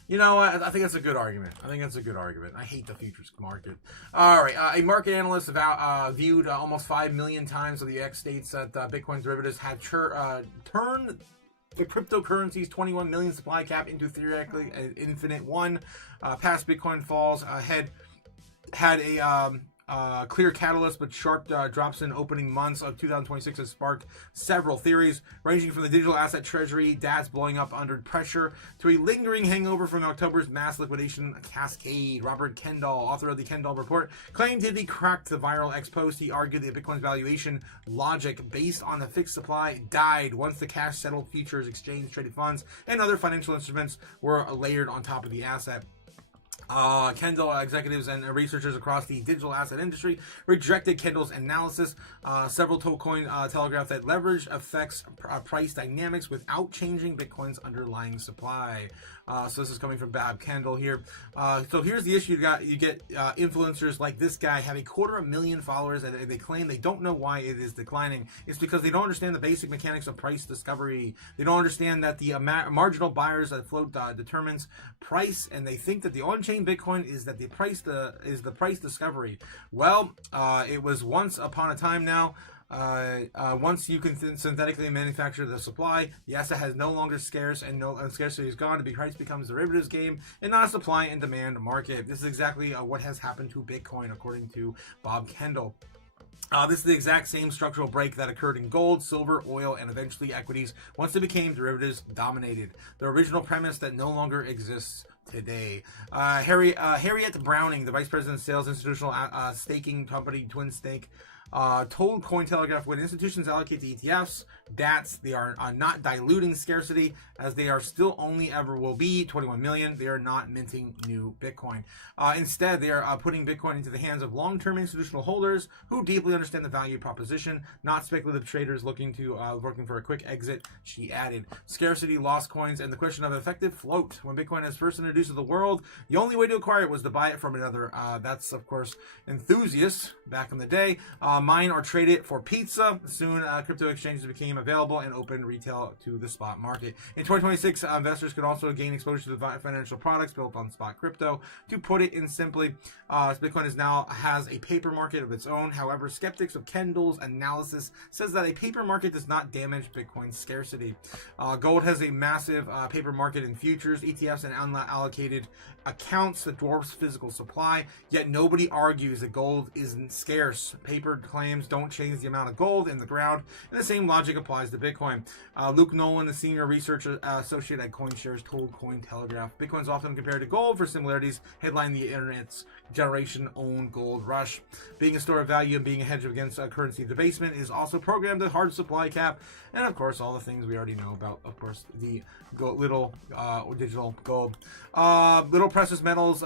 I think that's a good argument. I hate the futures market. All right. A market analyst viewed almost 5 million times of the X states that Bitcoin derivatives had turned the cryptocurrency's 21 million supply cap into theoretically an infinite one. Past Bitcoin falls had a clear catalyst, but sharp drops in opening months of 2026 has sparked several theories, ranging from the digital asset treasury, DATs blowing up under pressure, to a lingering hangover from October's mass liquidation cascade. Robert Kendall, author of the Kendall Report, claimed he cracked the viral X post. He argued that Bitcoin's valuation logic based on the fixed supply died once the cash settled futures, exchange traded funds, and other financial instruments were layered on top of the asset. Kendall executives and researchers across the digital asset industry rejected Kendall's analysis. Several token telegraphed that leverage affects price dynamics without changing Bitcoin's underlying supply. So this is coming from Bob Kendall here. So here's the issue: you get influencers like this guy have 250,000 followers, and they claim they don't know why it is declining. It's because they don't understand the basic mechanics of price discovery. They don't understand that the marginal buyers that float determines price, and they think that the on-chain Bitcoin is that the price discovery. Well, it was once upon a time now. Once you can synthetically manufacture the supply, the asset has no longer scarce, and scarcity is gone. The price becomes a derivatives game and not a supply and demand market. This is exactly what has happened to Bitcoin, according to Bob Kendall. This is the exact same structural break that occurred in gold, silver, oil, and eventually equities once they became derivatives dominated. The original premise that no longer exists today. Harriet Browning, the vice president of sales institutional staking company Twin Stake, Told Cointelegraph, when institutions allocate to ETFs, DATs, they are not diluting scarcity, as they are still only ever will be 21 million. They are not minting new Bitcoin. Instead, they are putting Bitcoin into the hands of long-term institutional holders who deeply understand the value proposition, not speculative traders looking for a quick exit. She added, scarcity, lost coins, and the question of effective float. When Bitcoin was first introduced to the world, the only way to acquire it was to buy it from another. That's, of course, enthusiasts back in the day. Mine or trade it for pizza. Soon, crypto exchanges became available and opened retail to the spot market. In 2026, investors could also gain exposure to the financial products built on spot crypto. To put it in simply, Bitcoin now has a paper market of its own. However, skeptics of Kendall's analysis says that a paper market does not damage Bitcoin's scarcity. Gold has a massive paper market in futures, ETFs, and unallocated accounts that dwarfs physical supply, yet nobody argues that gold isn't scarce. Paper claims don't change the amount of gold in the ground, and the same logic applies to Bitcoin. Luke Nolan, the senior research associate at CoinShares, told Cointelegraph, Bitcoin is often compared to gold for similarities, headline the internet's generation-owned gold rush. Being a store of value and being a hedge against currency debasement is also programmed a hard supply cap, and of course all the things we already know about, of course, the little digital gold. Little precious metals,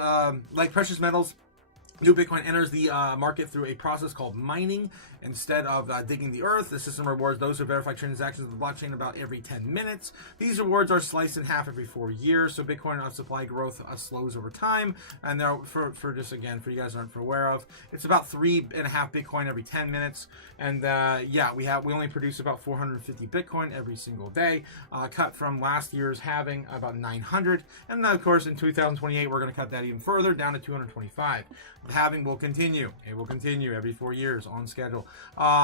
like precious metals, new Bitcoin enters the market through a process called mining. Instead of digging the earth, the system rewards those who verify transactions on the blockchain about every 10 minutes. These rewards are sliced in half every 4 years, so Bitcoin supply growth slows over time. And there, for just again, for you guys aren't aware of, it's about 3.5 Bitcoin every 10 minutes. And yeah, we only produce about 450 Bitcoin every single day, cut from last year's halving about 900. And then, of course, in 2028, we're going to cut that even further down to 225. The halving will continue. It will continue every 4 years on schedule.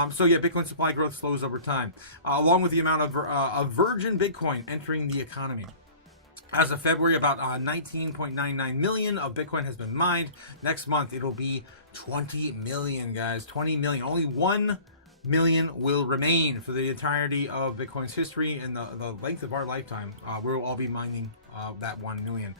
So yeah, Bitcoin supply growth slows over time, along with the amount of virgin Bitcoin entering the economy. As of February, about 19.99 million of Bitcoin has been mined. Next month, it'll be 20 million, guys. 20 million. Only 1 million will remain for the entirety of Bitcoin's history and the length of our lifetime. We'll all be mining that 1 million.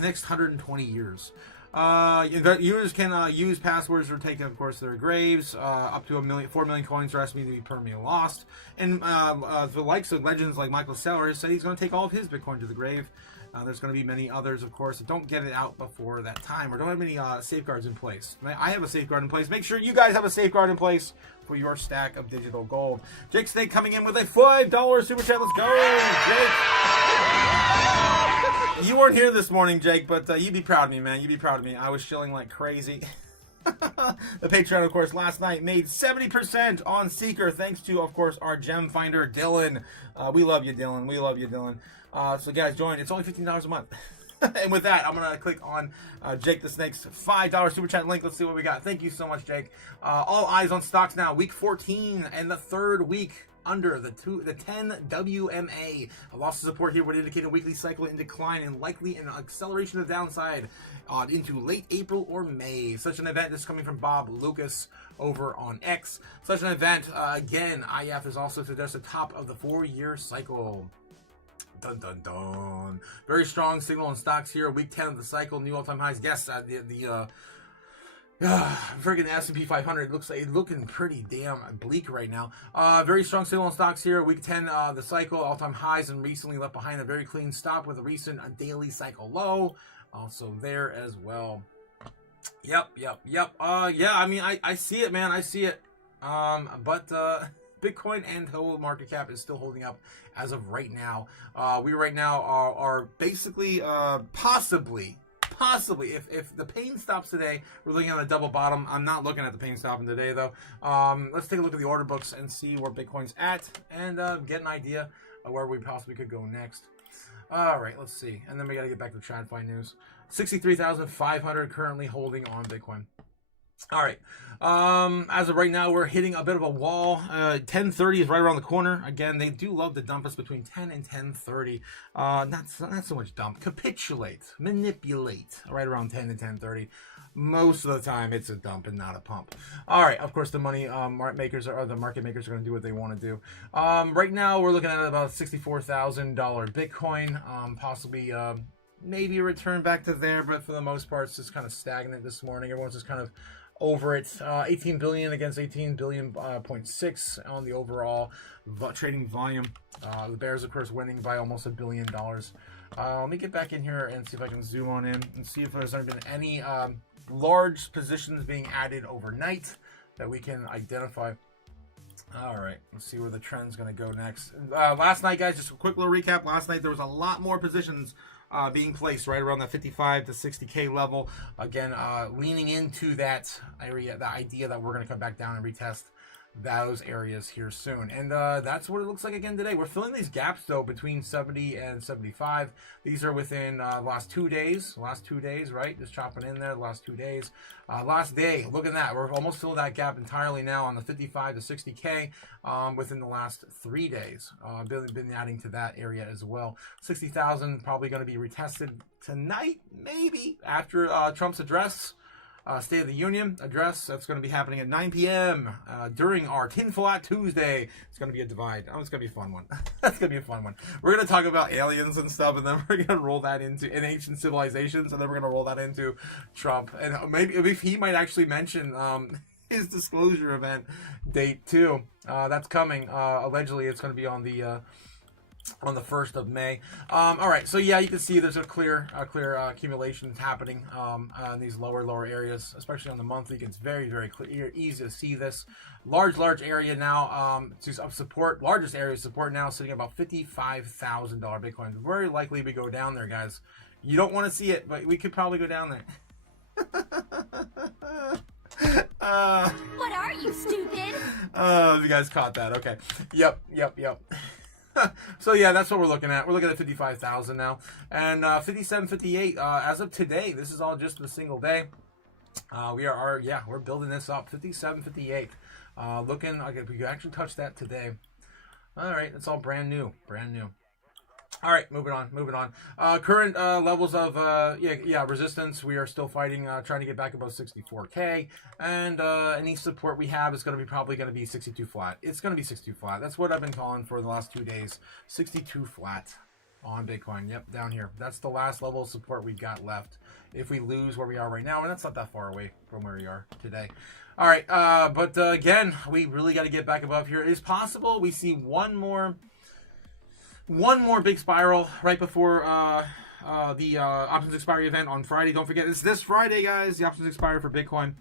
Next 120 years. Users can use passwords or take, of course, their graves. Up to 4 million coins are estimated to be permanently lost. And the likes of legends like Michael Saylor said he's going to take all of his Bitcoin to the grave. There's going to be many others, of course, that don't get it out before that time or don't have any safeguards in place. I have a safeguard in place. Make sure you guys have a safeguard in place for your stack of digital gold. Jake Snake coming in with a $5 super chat. Let's go, Jake. You weren't here this morning, Jake, but you'd be proud of me, man. You'd be proud of me. I was shilling like crazy. The Patreon, of course, last night made 70% on Seeker, thanks to, of course, our gem finder, Dylan. We love you, Dylan. We love you, Dylan. So, guys, join. It's only $15 a month. And with that, I'm going to click on Jake the Snake's $5 super chat link. Let's see what we got. Thank you so much, Jake. All eyes on stocks now. Week 14 and the third week under the 10 WMA. A loss of support here would indicate a weekly cycle in decline and likely an acceleration of downside into late April or May. Such an event is coming from Bob Lucas over on X. Such an event, again, IF is also suggests the top of the 4-year cycle. Dun dun dun. Very strong signal in stocks here. Week 10 of the cycle, new all-time highs. Yes, friggin' S&P 500 looks like it's looking pretty damn bleak right now. Very strong signal in stocks here. Week 10, the cycle, all-time highs, and recently left behind a very clean stop with a recent daily cycle low. Also there as well. Yep. Yeah, I mean, I see it, man. I see it. But Bitcoin and total market cap is still holding up as of right now. We right now are basically, possibly, if the pain stops today, we're looking at a double bottom. I'm not looking at the pain stopping today, though. Let's take a look at the order books and see where Bitcoin's at and get an idea of where we possibly could go next. All right, let's see. And then we got to get back to TradFi news. 63,500 currently holding on Bitcoin. All right. As of right now, we're hitting a bit of a wall. 1030 is right around the corner. Again, they do love to dump us between 10 and 1030. Not so much dump. Capitulate. Manipulate. Right around 10 and 1030. Most of the time, it's a dump and not a pump. All right. Of course, the money market makers are going to do what they want to do. Right now, we're looking at about $64,000 Bitcoin. Possibly maybe a return back to there, but for the most part, it's just kind of stagnant this morning. Everyone's just kind of over it. 18 billion against 18 billion, 0.6 on the overall trading volume. The Bears, of course, winning by almost $1 billion. Let me get back in here and see if I can zoom on in and see if there's been any large positions being added overnight that we can identify. All right, let's see where the trend's going to go next. Last night, guys, just a quick little recap. Last night, there was a lot more positions being placed right around that 55 to 60K level. Again, leaning into that area, the idea that we're going to come back down and retest those areas here soon. And that's what it looks like again today. We're filling these gaps, though, between 70 and 75. These are within last 2 days. Last 2 days, right? Just chopping in there, the last 2 days. Last day, look at that. We're almost filled that gap entirely now on the 55 to 60K within the last 3 days. Been adding to that area as well. 60,000 probably going to be retested tonight, maybe, after Trump's address. State of the Union address. That's going to be happening at 9 p.m. During our Tinfoil Hat Tuesday. It's going to be a divide. Oh, it's going to be a fun one. That's going to be a fun one. We're going to talk about aliens and stuff, and then we're going to roll that into ancient civilizations, and then we're going to roll that into Trump. And maybe if he might actually mention his disclosure event date too. That's coming. Allegedly, it's going to be on the 1st of May. All right, so yeah, you can see there's a clear accumulation happening in these lower areas, especially on the monthly. It's very clear, easy to see this large area now. Of support, largest area of support now, sitting at about $55,000 Bitcoin. Very likely we go down there, guys. You don't want to see it, but we could probably go down there. What are you, stupid? You guys caught that? Okay. Yep. So yeah, that's what we're looking at. We're looking at 55,000 now, and 57.58 as of today. This is all just a single day. We're building this up. 57.58. Looking. Okay, we can actually touch that today. All right, it's all brand new. All right, moving on. Current levels of resistance. We are still fighting, trying to get back above 64K, and any support we have is probably going to be 62 flat. It's going to be 62 flat. That's what I've been calling for the last 2 days. 62 flat on Bitcoin. Yep, down here. That's the last level of support we've got left. If we lose where we are right now, and that's not that far away from where we are today. All right, but again, we really got to get back above here. It is possible we see one more big spiral right before the options expiry event on Friday. Don't forget, it's this Friday, guys. The options expire for Bitcoin.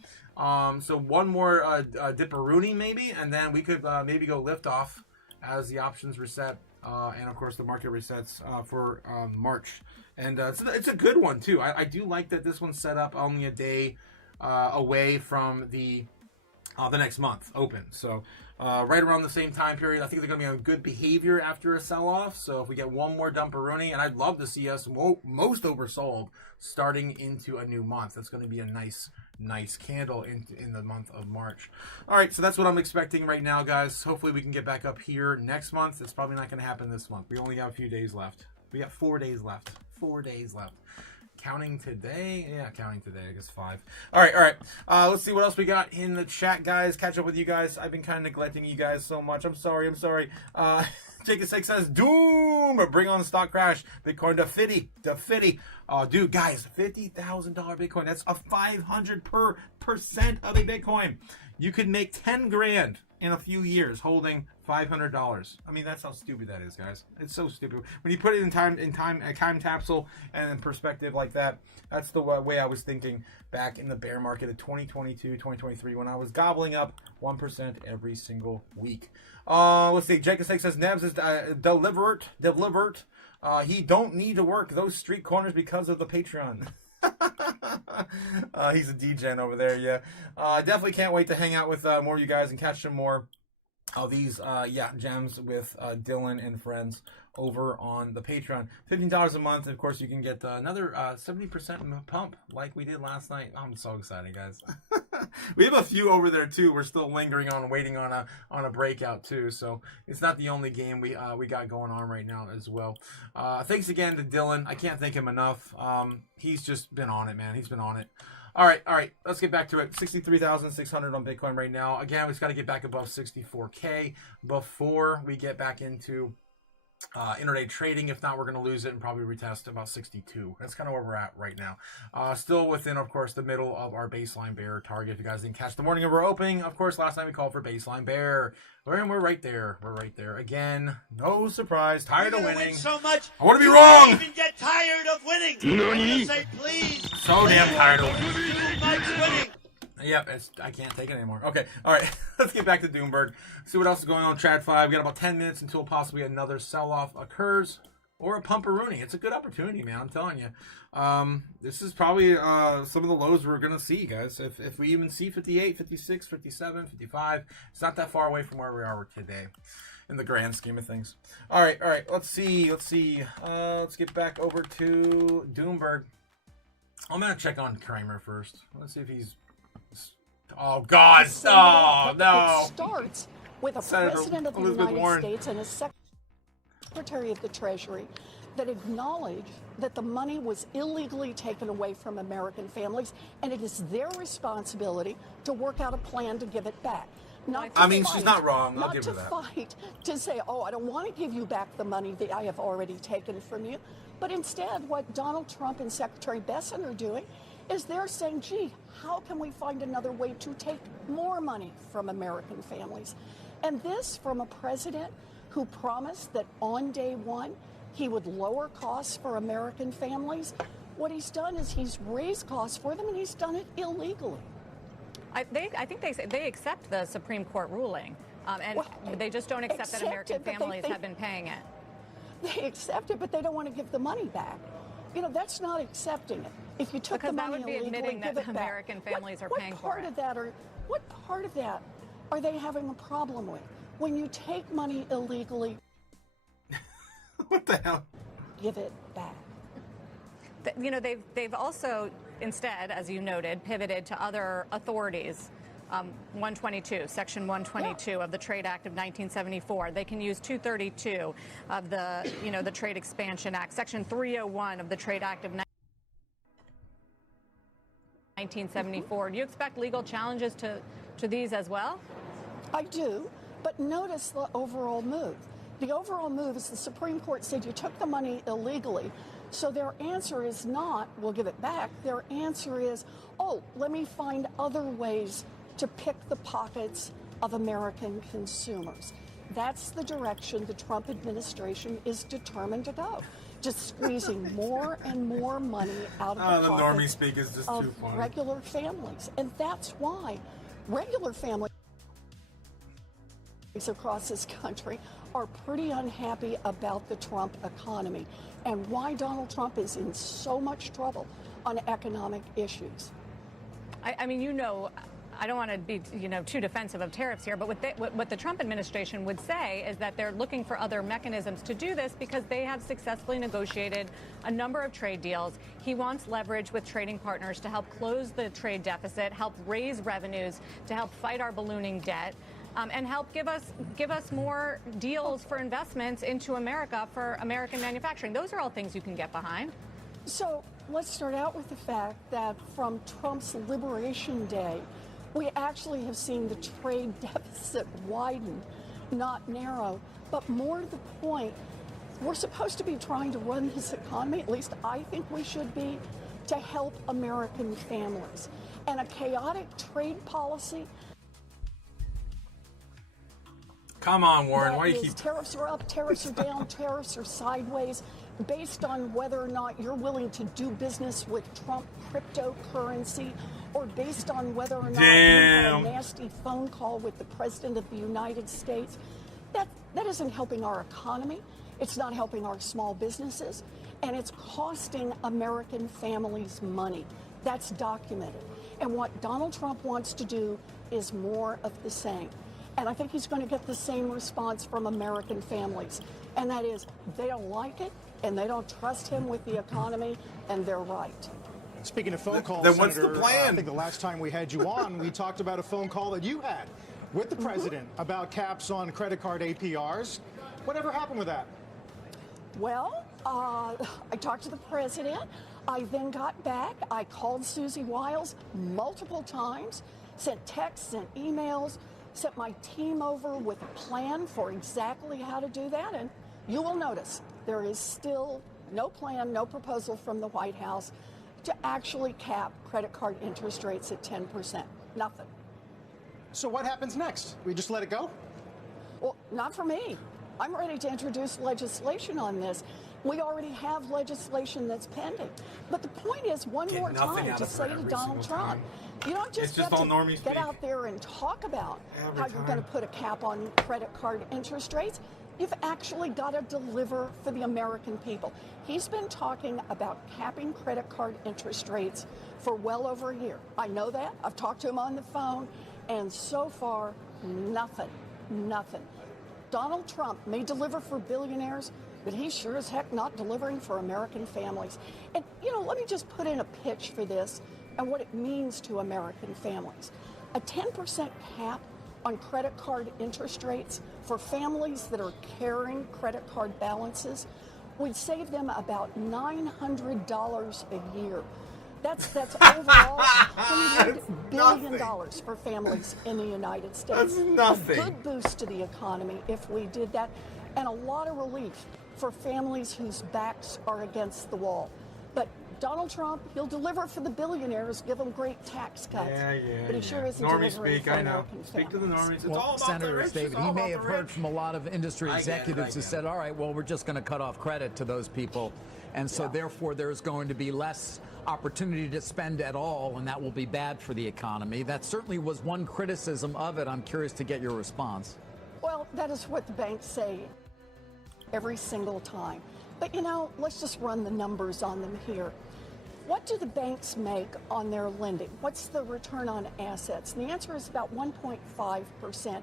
So one more dipperoonie maybe, and then we could maybe go lift off as the options reset, and of course the market resets for March. And it's a good one too. I do like that this one's set up only a day away from the next month open. So right around the same time period, I think they're going to be on good behavior after a sell-off. So if we get one more dumperoonie, and I'd love to see us most oversold starting into a new month. That's going to be a nice candle in the month of March. All right, so that's what I'm expecting right now, guys. Hopefully we can get back up here next month. It's probably not going to happen this month. We only got a few days left. We got 4 days left. 4 days left. Counting today? Yeah, counting today. I guess 5. All right. Let's see what else we got in the chat, guys. Catch up with you guys. I've been kind of neglecting you guys so much. I'm sorry. Jacob 6 says, Doom! Bring on the stock crash. Bitcoin to 50. Dude, guys, $50,000 Bitcoin. That's a 500% of a Bitcoin. You could make 10 grand in a few years holding $500. I mean, that's how stupid that is, guys. It's so stupid. When you put it in a time capsule and in perspective like that, that's the way I was thinking back in the bear market of 2022, 2023, when I was gobbling up 1% every single week. Let's see. Jacob says Nebs is delivered. He don't need to work those street corners because of the Patreon. He's a degen over there. Yeah, definitely can't wait to hang out with more of you guys and catch some more of these gems with Dylan and friends over on the Patreon. $15 a month. Of course, you can get another 70% pump like we did last night. I'm so excited, guys. We have a few over there too. We're still lingering on, waiting on a breakout too. So it's not the only game we got going on right now as well. Thanks again to Dylan. I can't thank him enough. He's just been on it, man. He's been on it. All right. Let's get back to it. 63,600 on Bitcoin right now. Again, we just got to get back above 64K before we get back into intraday trading. If not, we're going to lose it and probably retest about 62. That's kind of where we're at right now. Still within, of course, the middle of our baseline bear target. If you guys didn't catch the morning of our opening, of course, last night we called for baseline bear. We're right there. We're right there. Again, no surprise. Tired of winning. So much. I want to be wrong. Even get tired of winning. I'm gonna say, please. So damn tired of winning. Too much winning. Yep, I can't take it anymore. Okay, all right. Let's get back to Doomberg. See what else is going on in TradFi. We got about 10 minutes until possibly another sell-off occurs or a pumperoonie. It's a good opportunity, man. I'm telling you. This is probably some of the lows we're going to see, guys. If we even see 58, 56, 57, 55, it's not that far away from where we are today in the grand scheme of things. All right. Let's see. Let's get back over to Doomberg. I'm going to check on Kramer first. Let's see if he's... Oh, God. Oh, no. It starts with a president of the United States and a secretary of the Treasury that acknowledge that the money was illegally taken away from American families, and it is their responsibility to work out a plan to give it back. She's not wrong. I'll give her that. Not to fight, to say, oh, I don't want to give you back the money that I have already taken from you. But instead, what Donald Trump and Secretary Bessent are doing is they're saying, gee, how can we find another way to take more money from American families? And this from a president who promised that on day one, he would lower costs for American families. What he's done is he's raised costs for them, and he's done it illegally. I think they accept the Supreme Court ruling, and they just don't accept that American families have been paying it. They accept it, but they don't want to give the money back. You know, that's not accepting it. If you took the money that would be admitting that American families are paying for it. What part of that are they having a problem with? When you take money illegally, what the hell? Give it back. You know, they've also instead, as you noted, pivoted to other authorities. 122, Section 122 of the Trade Act of 1974. They can use 232 of the, the Trade Expansion Act, Section 301 of the Trade Act of 1974. Do you expect legal challenges to these as well? I do, but notice the overall move. The overall move is the Supreme Court said you took the money illegally. So their answer is not, we'll give it back. Their answer is, oh, let me find other ways to pick the pockets of American consumers. That's the direction the Trump administration is determined to go. Just squeezing more and more money out of the normie speak is just of too funny. Regular families. And that's why regular families across this country are pretty unhappy about the Trump economy and why Donald Trump is in so much trouble on economic issues. I mean, I don't want to be, too defensive of tariffs here, but what the Trump administration would say is that they're looking for other mechanisms to do this because they have successfully negotiated a number of trade deals. He wants leverage with trading partners to help close the trade deficit, help raise revenues, to help fight our ballooning debt, and help give us more deals for investments into America for American manufacturing. Those are all things you can get behind. So let's start out with the fact that from Trump's Liberation Day, we actually have seen the trade deficit widen, not narrow. But more to the point, we're supposed to be trying to run this economy, at least I think we should be, to help American families. And a chaotic trade policy. Come on, Warren. Why do you keep... Tariffs are up, tariffs are down, tariffs are sideways, based on whether or not you're willing to do business with Trump cryptocurrency, or based on whether or not you had a nasty phone call with the President of the United States. That isn't helping our economy. It's not helping our small businesses. And it's costing American families money. That's documented. And what Donald Trump wants to do is more of the same. And I think he's going to get the same response from American families. And that is, they don't like it, and they don't trust him with the economy, and they're right. Speaking of phone calls, then what's Senator, the plan? I think the last time we had you on, we talked about a phone call that you had with the president about caps on credit card APRs. Whatever happened with that? Well, I talked to the president. I then got back. I called Susie Wiles multiple times, sent texts and emails, sent my team over with a plan for exactly how to do that, and you will notice there is still no plan, no proposal from the White House to actually cap credit card interest rates at 10%. Nothing. So what happens next? We just let it go? Well, not for me. I'm ready to introduce legislation on this. We already have legislation that's pending. But the point is, one more time, to say to Donald Trump, you don't just get to get out there and talk about how you're going to put a cap on credit card interest rates. You've actually got to deliver for the American people. He's been talking about capping credit card interest rates for well over a year. I know that. I've talked to him on the phone, and so far, nothing. Donald Trump may deliver for billionaires, but he's sure as heck not delivering for American families. And, let me just put in a pitch for this and what it means to American families. A 10% cap on credit card interest rates for families that are carrying credit card balances would save them about $900 a year. That's overall $100 billion for families in the United States. That's nothing. A good boost to the economy if we did that, and a lot of relief for families whose backs are against the wall. But Donald Trump, he'll deliver for the billionaires, give them great tax cuts. But he sure isn't delivering for American families. Speak to the normies. It's all Well, about Senator the rich. David, It's all he may about have the heard rich. from a lot of industry executives who said, all right, well, we're just going to cut off credit to those people. And so therefore there's going to be less opportunity to spend at all, and that will be bad for the economy. That certainly was one criticism of it. I'm curious to get your response. Well, that is what the banks say every single time. But let's just run the numbers on them here. What do the banks make on their lending? What's the return on assets? And the answer is about 1.5%,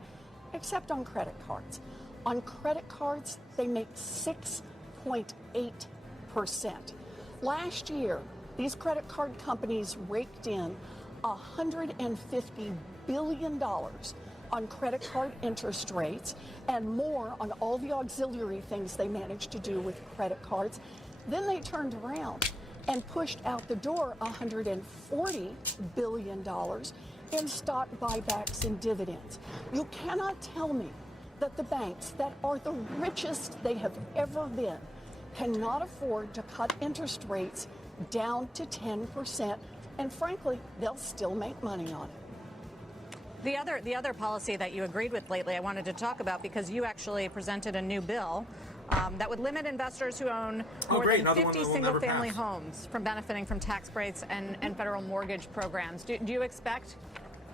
except on credit cards. On credit cards, they make 6.8%. Last year, these credit card companies raked in $150 billion on credit card interest rates and more on all the auxiliary things they managed to do with credit cards. Then they turned around and pushed out the door $140 billion in stock buybacks and dividends. You cannot tell me that the banks that are the richest they have ever been cannot afford to cut interest rates down to 10%, and frankly, they'll still make money on it. The other policy that you agreed with lately, I wanted to talk about because you actually presented a new bill that would limit investors who own more than 50 single-family homes from benefiting from tax breaks and federal mortgage programs. Do you expect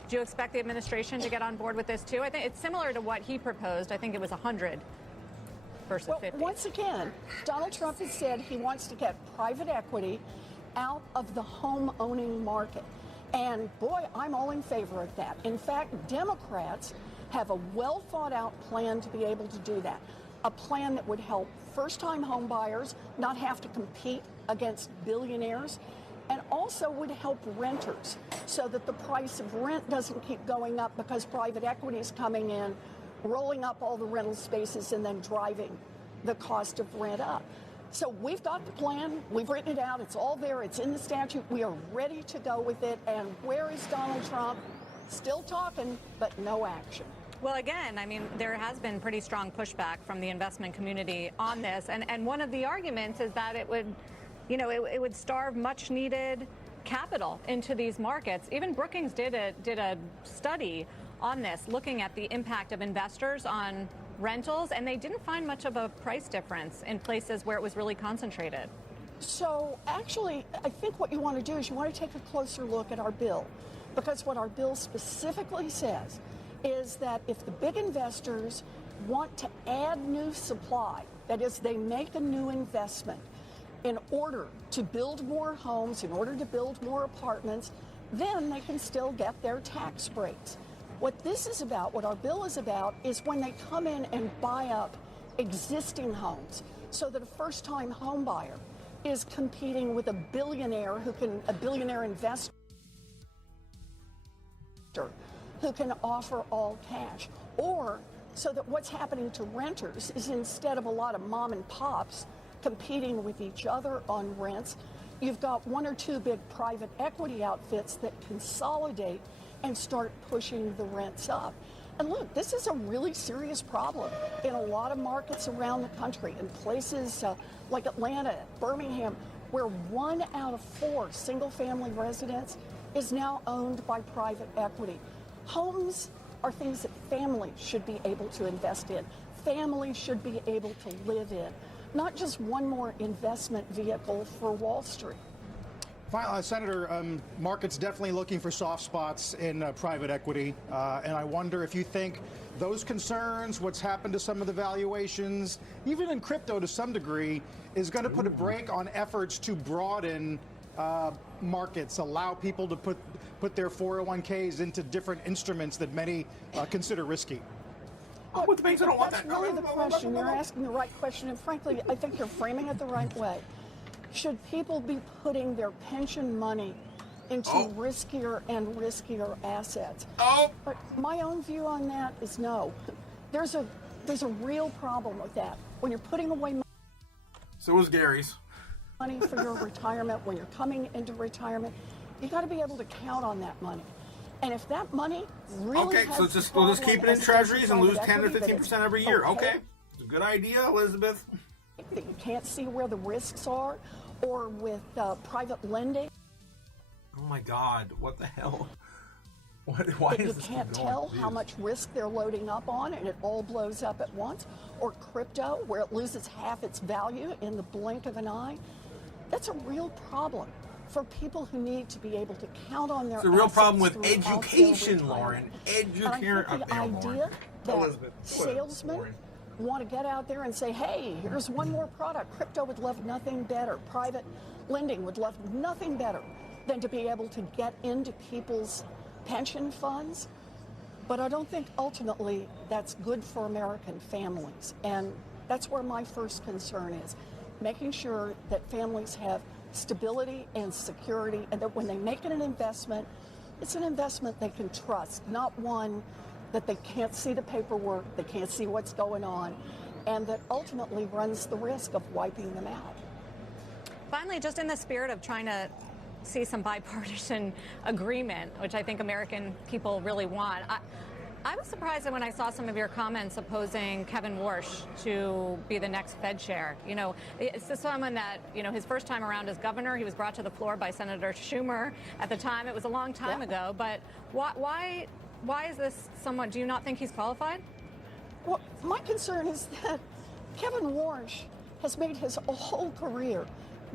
the administration to get on board with this too? I think it's similar to what he proposed. I think it was 100 versus 50. Once again, Donald Trump has said he wants to get private equity out of the home owning market. And boy, I'm all in favor of that. In fact, Democrats have a well thought out plan to be able to do that. A plan that would help first-time home buyers not have to compete against billionaires, and also would help renters so that the price of rent doesn't keep going up because private equity is coming in, rolling up all the rental spaces and then driving the cost of rent up. So we've got the plan. We've written it out. It's all there. It's in the statute. We are ready to go with it. And where is Donald Trump? Still talking, but no action. Well, again, I mean, there has been pretty strong pushback from the investment community on this. And one of the arguments is that it would, it would starve much needed capital into these markets. Even Brookings did a study on this, looking at the impact of investors on rentals, and they didn't find much of a price difference in places where it was really concentrated. So actually, I think what you want to do is you want to take a closer look at our bill, because what our bill specifically says is that if the big investors want to add new supply, that is, they make a new investment in order to build more homes, in order to build more apartments, then they can still get their tax breaks. What this is about, what our bill is about, is when they come in and buy up existing homes so that a first-time home buyer is competing with a billionaire investor who can offer all cash. Or so that what's happening to renters is instead of a lot of mom and pops competing with each other on rents, you've got one or two big private equity outfits that consolidate and start pushing the rents up. And look, this is a really serious problem in a lot of markets around the country, in places like Atlanta, Birmingham, where 1 out of 4 single-family residents is now owned by private equity. Homes are things that families should be able to invest in. Families should be able to live in, not just one more investment vehicle for Wall Street. Senator, markets definitely looking for soft spots in private equity, and I wonder if you think those concerns, what's happened to some of the valuations, even in crypto to some degree, is going to put a brake on efforts to broaden markets, allow people to put their 401ks into different instruments that many consider risky. With the banks, I don't want that. That's really the question. You're asking the right question, and frankly, I think you're framing it the right way. Should people be putting their pension money into riskier and riskier assets? But my own view on that is no. There's a real problem with that. When you're putting away So was Gary's. money for your retirement, when you're coming into retirement, you got to be able to count on that money. And if that money really Okay, so we'll just keep it in treasuries and lose 10 or 15% every year. Okay, it's a good idea, Elizabeth. That you can't see where the risks are, or with private lending. Oh my God, what the hell? Why You is this can't going? tell how much risk they're loading up on and it all blows up at once. Or crypto, where it loses half its value in the blink of an eye. That's a real problem for people who need to be able to count on their It's a real problem with assets throughout their education, retirement. Lauren. And I think the idea that salesmen want to get out there and say, hey, here's one more product. Crypto would love nothing better. Private lending would love nothing better than to be able to get into people's pension funds. But I don't think ultimately that's good for American families. And that's where my first concern is, making sure that families have stability and security, and that when they make an investment, it's an investment they can trust, not one that they can't see the paperwork, they can't see what's going on, and that ultimately runs the risk of wiping them out. Finally, just in the spirit of trying to see some bipartisan agreement, which I think American people really want, I was surprised when I saw some of your comments opposing Kevin Warsh to be the next Fed chair. You know, it's someone that, you know, his first time around as governor, he was brought to the floor by Senator Schumer. At the time, it was a long time ago, but why is this someone, do you not think he's qualified? Well, my concern is that Kevin Warsh has made his whole career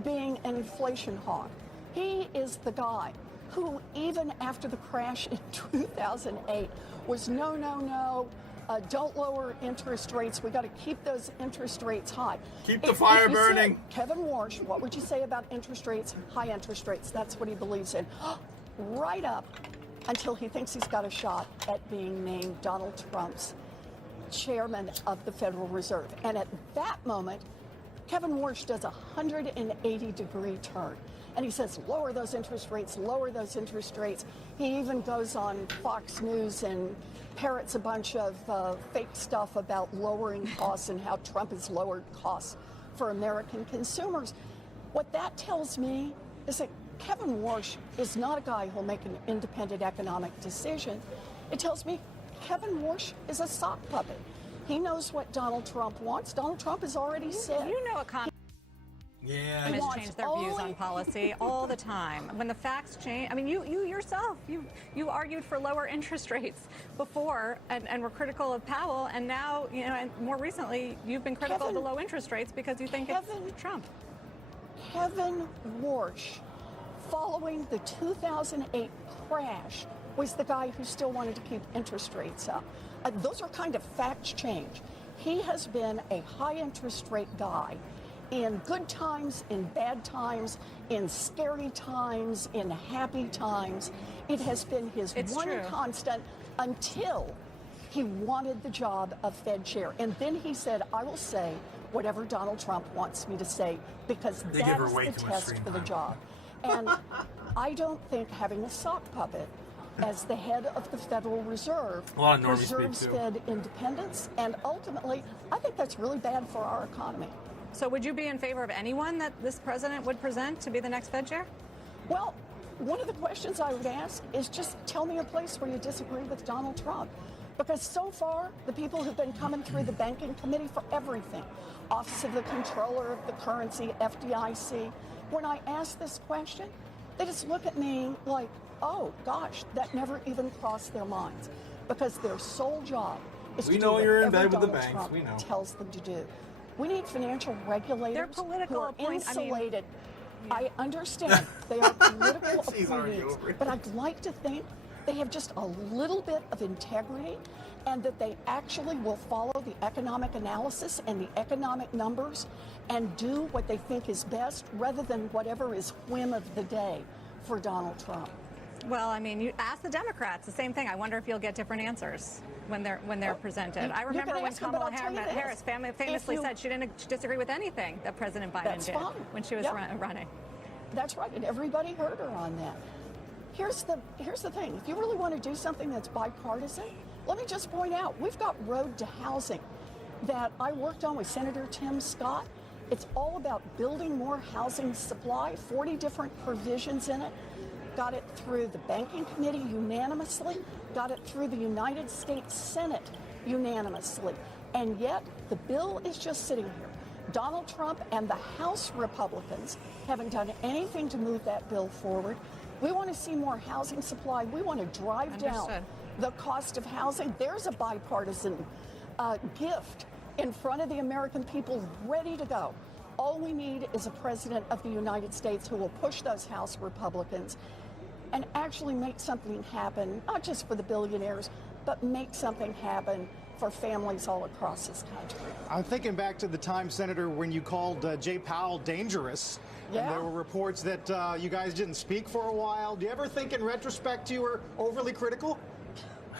being an inflation hawk. He is the guy who, even after the crash in 2008, was no, don't lower interest rates. We got to keep those interest rates high. Keep the fire you burning. said, Kevin Warsh, what would you say about interest rates? High interest rates. That's what he believes in. Right up until he thinks he's got a shot at being named Donald Trump's chairman of the Federal Reserve. And at that moment, Kevin Warsh does a 180-degree turn. And he says, lower those interest rates, lower those interest rates. He even goes on Fox News and parrots a bunch of fake stuff about lowering costs and how Trump has lowered costs for American consumers. What that tells me is that Kevin Warsh is not a guy who'll make an independent economic decision. It tells me Kevin Warsh is a sock puppet. He knows what Donald Trump wants. Donald Trump has already said. You know, economists change their views on policy all the time. When the facts change, I mean, you yourself, you argued for lower interest rates before and were critical of Powell, and now, you know, and more recently, you've been critical of the low interest rates because you think it's Trump. Kevin Warsh, following the 2008 crash, was the guy who still wanted to keep interest rates up. Those are kind of facts change. He has been a high interest rate guy in good times, in bad times, in scary times, in happy times. It has been his one constant until he wanted the job of Fed chair. And then he said, I will say whatever Donald Trump wants me to say, because that is the test for the job. And I don't think having a sock puppet as the head of the Federal Reserve preserves Fed independence. And ultimately, I think that's really bad for our economy. So would you be in favor of anyone that this president would present to be the next Fed chair? Well, one of the questions I would ask is just tell me a place where you disagree with Donald Trump. Because so far, the people who've been coming through the banking committee for everything, Office of the Controller of the Currency, FDIC, when I ask this question, they just look at me like, oh gosh, that never even crossed their minds. Because their sole job is to do whatever Donald Trump tells them to do. We need financial regulators who are insulated. I understand they are political appointees, but I'd like to think they have just a little bit of integrity and that they actually will follow the economic analysis and the economic numbers and do what they think is best rather than whatever is whim of the day for Donald Trump. Well, I mean, you ask the Democrats the same thing. I wonder if you'll get different answers when they're presented. I remember when Kamala Harris famously said she didn't disagree with anything that President Biden did when she was running. That's right, and everybody heard her on that. Here's the thing. If you really want to do something that's bipartisan, let me just point out, we've got Road to Housing that I worked on with Senator Tim Scott. It's all about building more housing supply, 40 different provisions in it. Got it through the Banking Committee unanimously, got it through the United States Senate unanimously, and yet the bill is just sitting here. Donald Trump and the House Republicans haven't done anything to move that bill forward. We want to see more housing supply. We want to drive down the cost of housing. There's a bipartisan gift in front of the American people ready to go. All we need is a president of the United States who will push those House Republicans and actually make something happen, not just for the billionaires, but make something happen for families all across this country. I'm thinking back to the time, Senator, when you called Jay Powell dangerous. Yeah. And there were reports that you guys didn't speak for a while. Do you ever think in retrospect you were overly critical?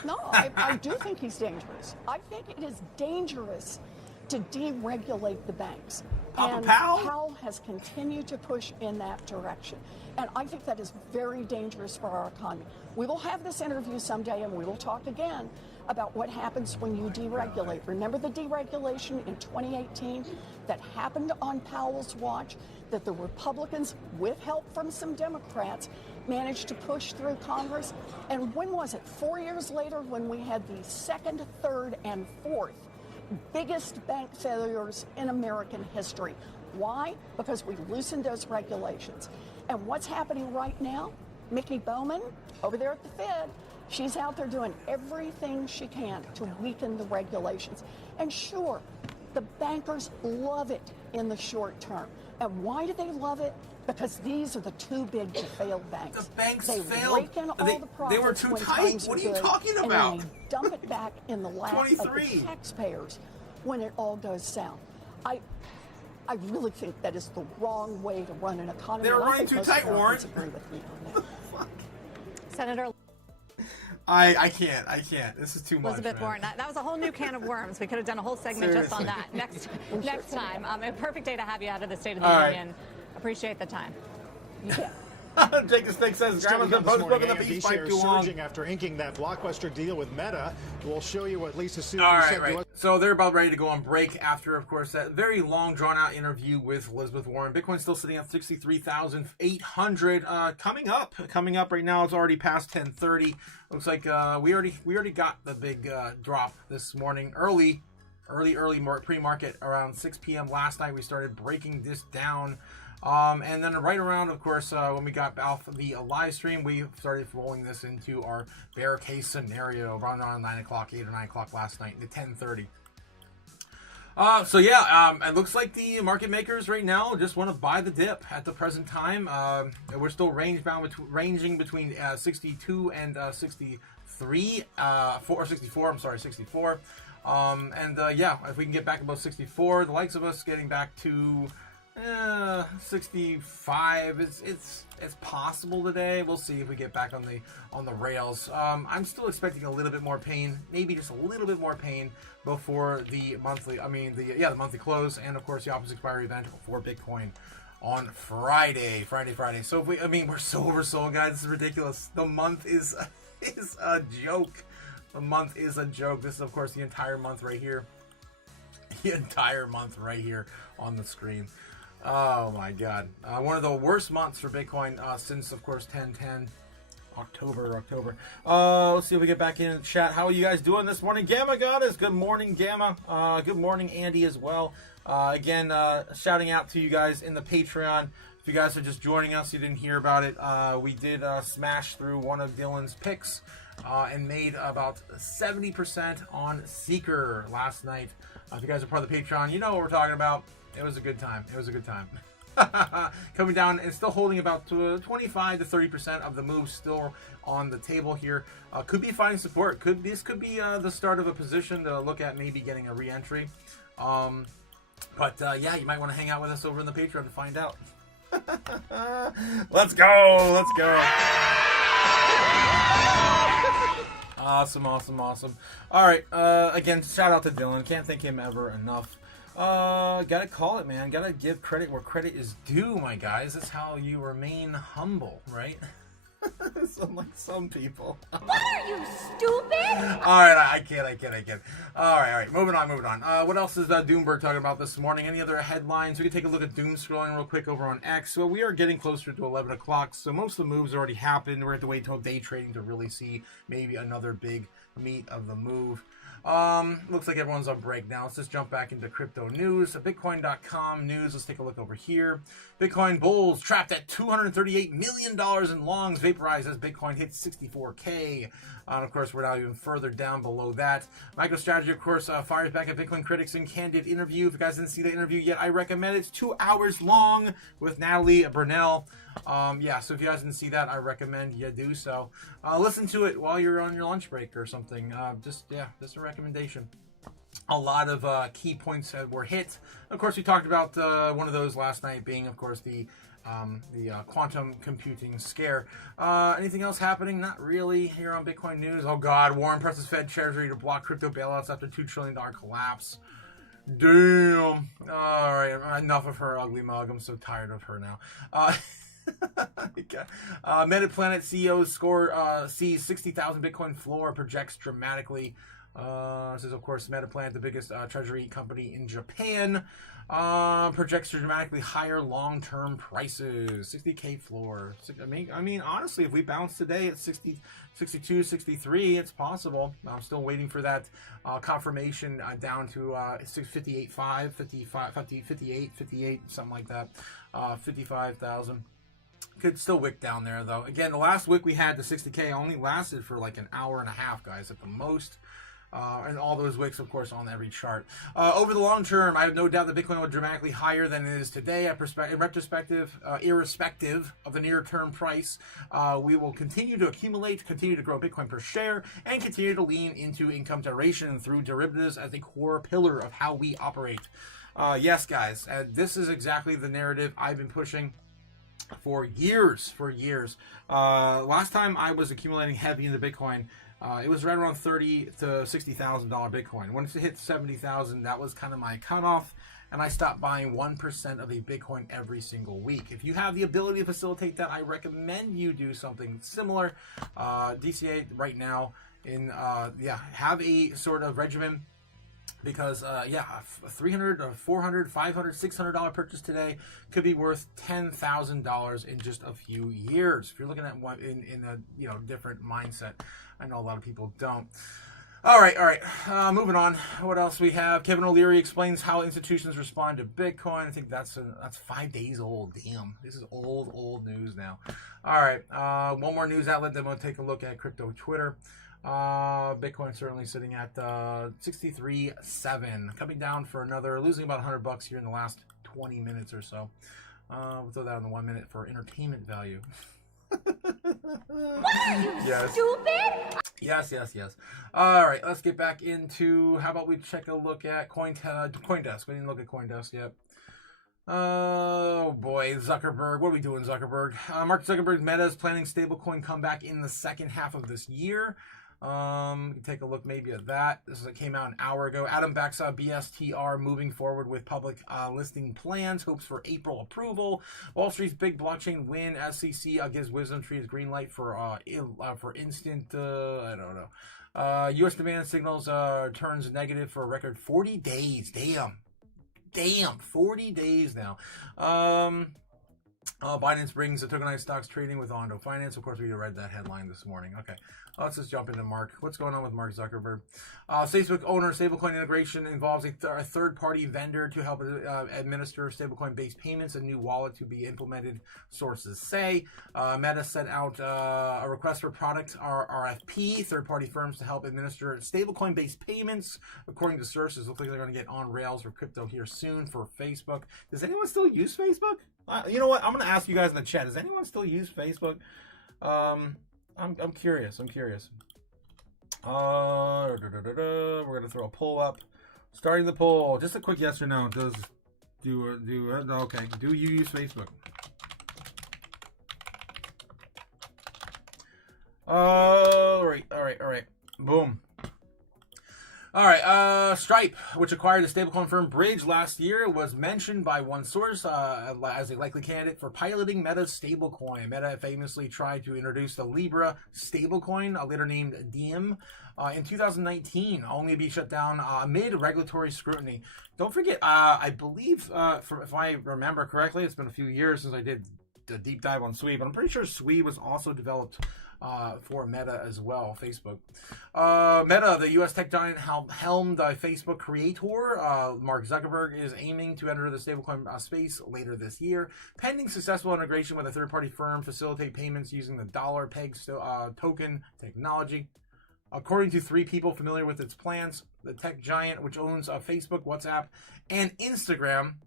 No, I do think he's dangerous. I think it is dangerous to deregulate the banks. And Powell has continued to push in that direction. And I think that is very dangerous for our economy. We will have this interview someday and we will talk again about what happens when you deregulate. Remember the deregulation in 2018 that happened on Powell's watch, that the Republicans, with help from some Democrats, managed to push through Congress? And when was it? 4 years later, when we had the second, third, and fourth biggest bank failures in American history. Why? Because we loosened those regulations. And what's happening right now? Mickey Bowman, over there at the Fed, she's out there doing everything she can to weaken the regulations. And sure, the bankers love it in the short term. And why do they love it? Because these are the too big to fail banks. The banks they failed. Rake in all the profits they were too when tight. times What are are you good, talking about? And then they dump it back in the lap of the taxpayers when it all goes south. I really think that is the wrong way to run an economy. They're running too tight, Warren. Agree with me on that. Senator. I can't. This is too much. Elizabeth Warren, that was a whole new can of worms. We could have done a whole segment just on that. Next time. A perfect day to have you out of the State of the Union. Appreciate the time. Yeah. Jake the Snake says grandma's been post-booking the beef pipe too long. Surging after inking that blockbuster deal with Meta. We'll show you what Lisa Sue said to us. So they're about ready to go on break after, of course, that very long, drawn-out interview with Elizabeth Warren. Bitcoin's still sitting at 63,800. Coming up right now. It's already past 10:30. Looks like we already got the big drop this morning, early pre-market around 6 p.m. last night. We started breaking this down. And then right around, of course, when we got off the live stream, we started rolling this into our bear case scenario around 9 o'clock, 8 or 9 o'clock last night to 10:30. It looks like the market makers right now just want to buy the dip at the present time. We're still ranging between 62 and 63, 64. I'm sorry, 64. If we can get back above 64, the likes of us getting back to 65, it's possible today. We'll see if we get back on the rails. I'm still expecting a little bit more pain, maybe just a little bit more pain before the monthly close, and of course the opposite expiry event for Bitcoin on Friday. So we're so oversold, guys. This is ridiculous. The month is a joke. The month is a joke. This is, of course, the entire month right here. The entire month right here on the screen. Oh my God. One of the worst months for Bitcoin since, of course, 1010. October. Let's see if we get back in chat. How are you guys doing this morning? Gamma Goddess, good morning, Gamma. Good morning, Andy, as well. Again, shouting out to you guys in the Patreon. If you guys are just joining us, you didn't hear about it, we did smash through one of Dylan's picks and made about 70% on Seeker last night. If you guys are part of the Patreon, you know what we're talking about. It was a good time. Coming down and still holding about 25 to 30% of the moves still on the table here. Could be finding support. This could be the start of a position to look at maybe getting a re-entry. But yeah, you might want to hang out with us over in the Patreon to find out. Let's go. Awesome. All right. Again, shout out to Dylan. Can't thank him ever enough. Gotta call it, man. Gotta give credit where credit is due, my guys. That's how you remain humble, right? Unlike some people. What are you, stupid? Alright, I kid. Alright, moving on. What else is Doomberg talking about this morning? Any other headlines? We can take a look at Doom scrolling real quick over on X. So we are getting closer to 11 o'clock, so most of the moves already happened. We're going to have to wait until day trading to really see maybe another big meat of the move. Looks like everyone's on break now. Let's just jump back into crypto news. Bitcoin.com news. Let's take a look over here. Bitcoin bulls trapped at $238 million in longs vaporized as Bitcoin hits 64K. Of course, we're now even further down below that. MicroStrategy, of course, fires back at Bitcoin critics in candid interview. If you guys didn't see the interview yet, I recommend it. It's 2 hours long with Natalie Burnell. Yeah, so if you guys didn't see that, I recommend you do so. Listen to it while you're on your lunch break or something. Just a recommendation. A lot of key points were hit. Of course, we talked about one of those last night being, of course, the quantum computing scare. Anything else happening? Not really here on Bitcoin news. Oh God, Warren presses Fed Treasury to block crypto bailouts after $2 trillion collapse. Damn. All right, enough of her ugly mug. I'm so tired of her now. Metaplanet CEO sees 60,000 Bitcoin floor, projects dramatically. This is, of course, Metaplanet, the biggest treasury company in Japan. Projects dramatically higher long-term prices. 60K floor. I mean, honestly, if we bounce today at 60, 62, 63, it's possible. I'm still waiting for that confirmation down to 58.5, 58, something like that. 55,000. Could still wick down there, though. Again, the last wick we had, the 60K, only lasted for like an hour and a half, guys, at the most. And all those wicks, of course, on every chart. Over the long term, I have no doubt that Bitcoin will dramatically higher than it is today. In retrospective, irrespective of the near-term price, we will continue to accumulate, continue to grow Bitcoin per share, and continue to lean into income generation through derivatives as a core pillar of how we operate. Yes, guys, this is exactly the narrative I've been pushing for years. Last time I was accumulating heavy into Bitcoin, it was right around $30,000 to $60,000 Bitcoin. Once it hit 70,000, that was kind of my cutoff, and I stopped buying 1% of a Bitcoin every single week. If you have the ability to facilitate that, I recommend you do something similar. DCA right now have a sort of regimen. Because, a $300, $400, $500, $600 purchase today could be worth $10,000 in just a few years. If you're looking at one in a different mindset, I know a lot of people don't. All right. Moving on. What else we have? Kevin O'Leary explains how institutions respond to Bitcoin. I think that's 5 days old. Damn, this is old news now. All right. One more news outlet. Then we'll take a look at crypto Twitter. Bitcoin certainly sitting at 63.7, coming down for another, losing about $100 here in the last 20 minutes or so. We'll throw that in the 1 minute for entertainment value. What are you, stupid? Yes. All right, let's get back into, how about we check a look at CoinDesk. We didn't look at CoinDesk yet. Oh boy, Zuckerberg. What are we doing, Zuckerberg? Mark Zuckerberg's Meta is planning stablecoin comeback in the second half of this year. You can take a look maybe at that. This came out an hour ago. Adam backs up BSTR moving forward with public listing plans, hopes for April approval. Wall Street's big blockchain win. SEC gives Wisdom Tree's green light for instant, I don't know. U.S. demand signals turns negative for a record 40 days. Damn, 40 days now. Binance brings the tokenized stocks trading with Ondo Finance. Of course, we read that headline this morning. Okay, let's just jump into Mark. What's going on with Mark Zuckerberg? Facebook owner stablecoin integration involves a third-party vendor to help administer stablecoin-based payments. A new wallet to be implemented, sources say. Meta sent out a request for product RFP, third-party firms to help administer stablecoin-based payments. According to sources, looks like they're going to get on rails for crypto here soon for Facebook. Does anyone still use Facebook? You know what? I'm going to ask you guys in the chat. Does anyone still use Facebook? I'm curious. We're going to throw a poll up. Starting the poll. Just a quick yes or no. Do you use Facebook? All right. Boom. All right, Stripe, which acquired the stablecoin firm Bridge last year, was mentioned by one source as a likely candidate for piloting Meta's stablecoin. Meta famously tried to introduce the Libra stablecoin, later named Diem, in 2019, only to be shut down amid regulatory scrutiny. Don't forget, I believe, if I remember correctly, it's been a few years since I did a deep dive on Sui, but I'm pretty sure Sui was also developed for Meta as well, Facebook. Meta, the U.S. tech giant helmed Facebook creator, Mark Zuckerberg, is aiming to enter the stablecoin space later this year. Pending successful integration with a third-party firm, facilitate payments using the dollar peg token technology. According to 3 people familiar with its plans, the tech giant, which owns Facebook, WhatsApp, and Instagram,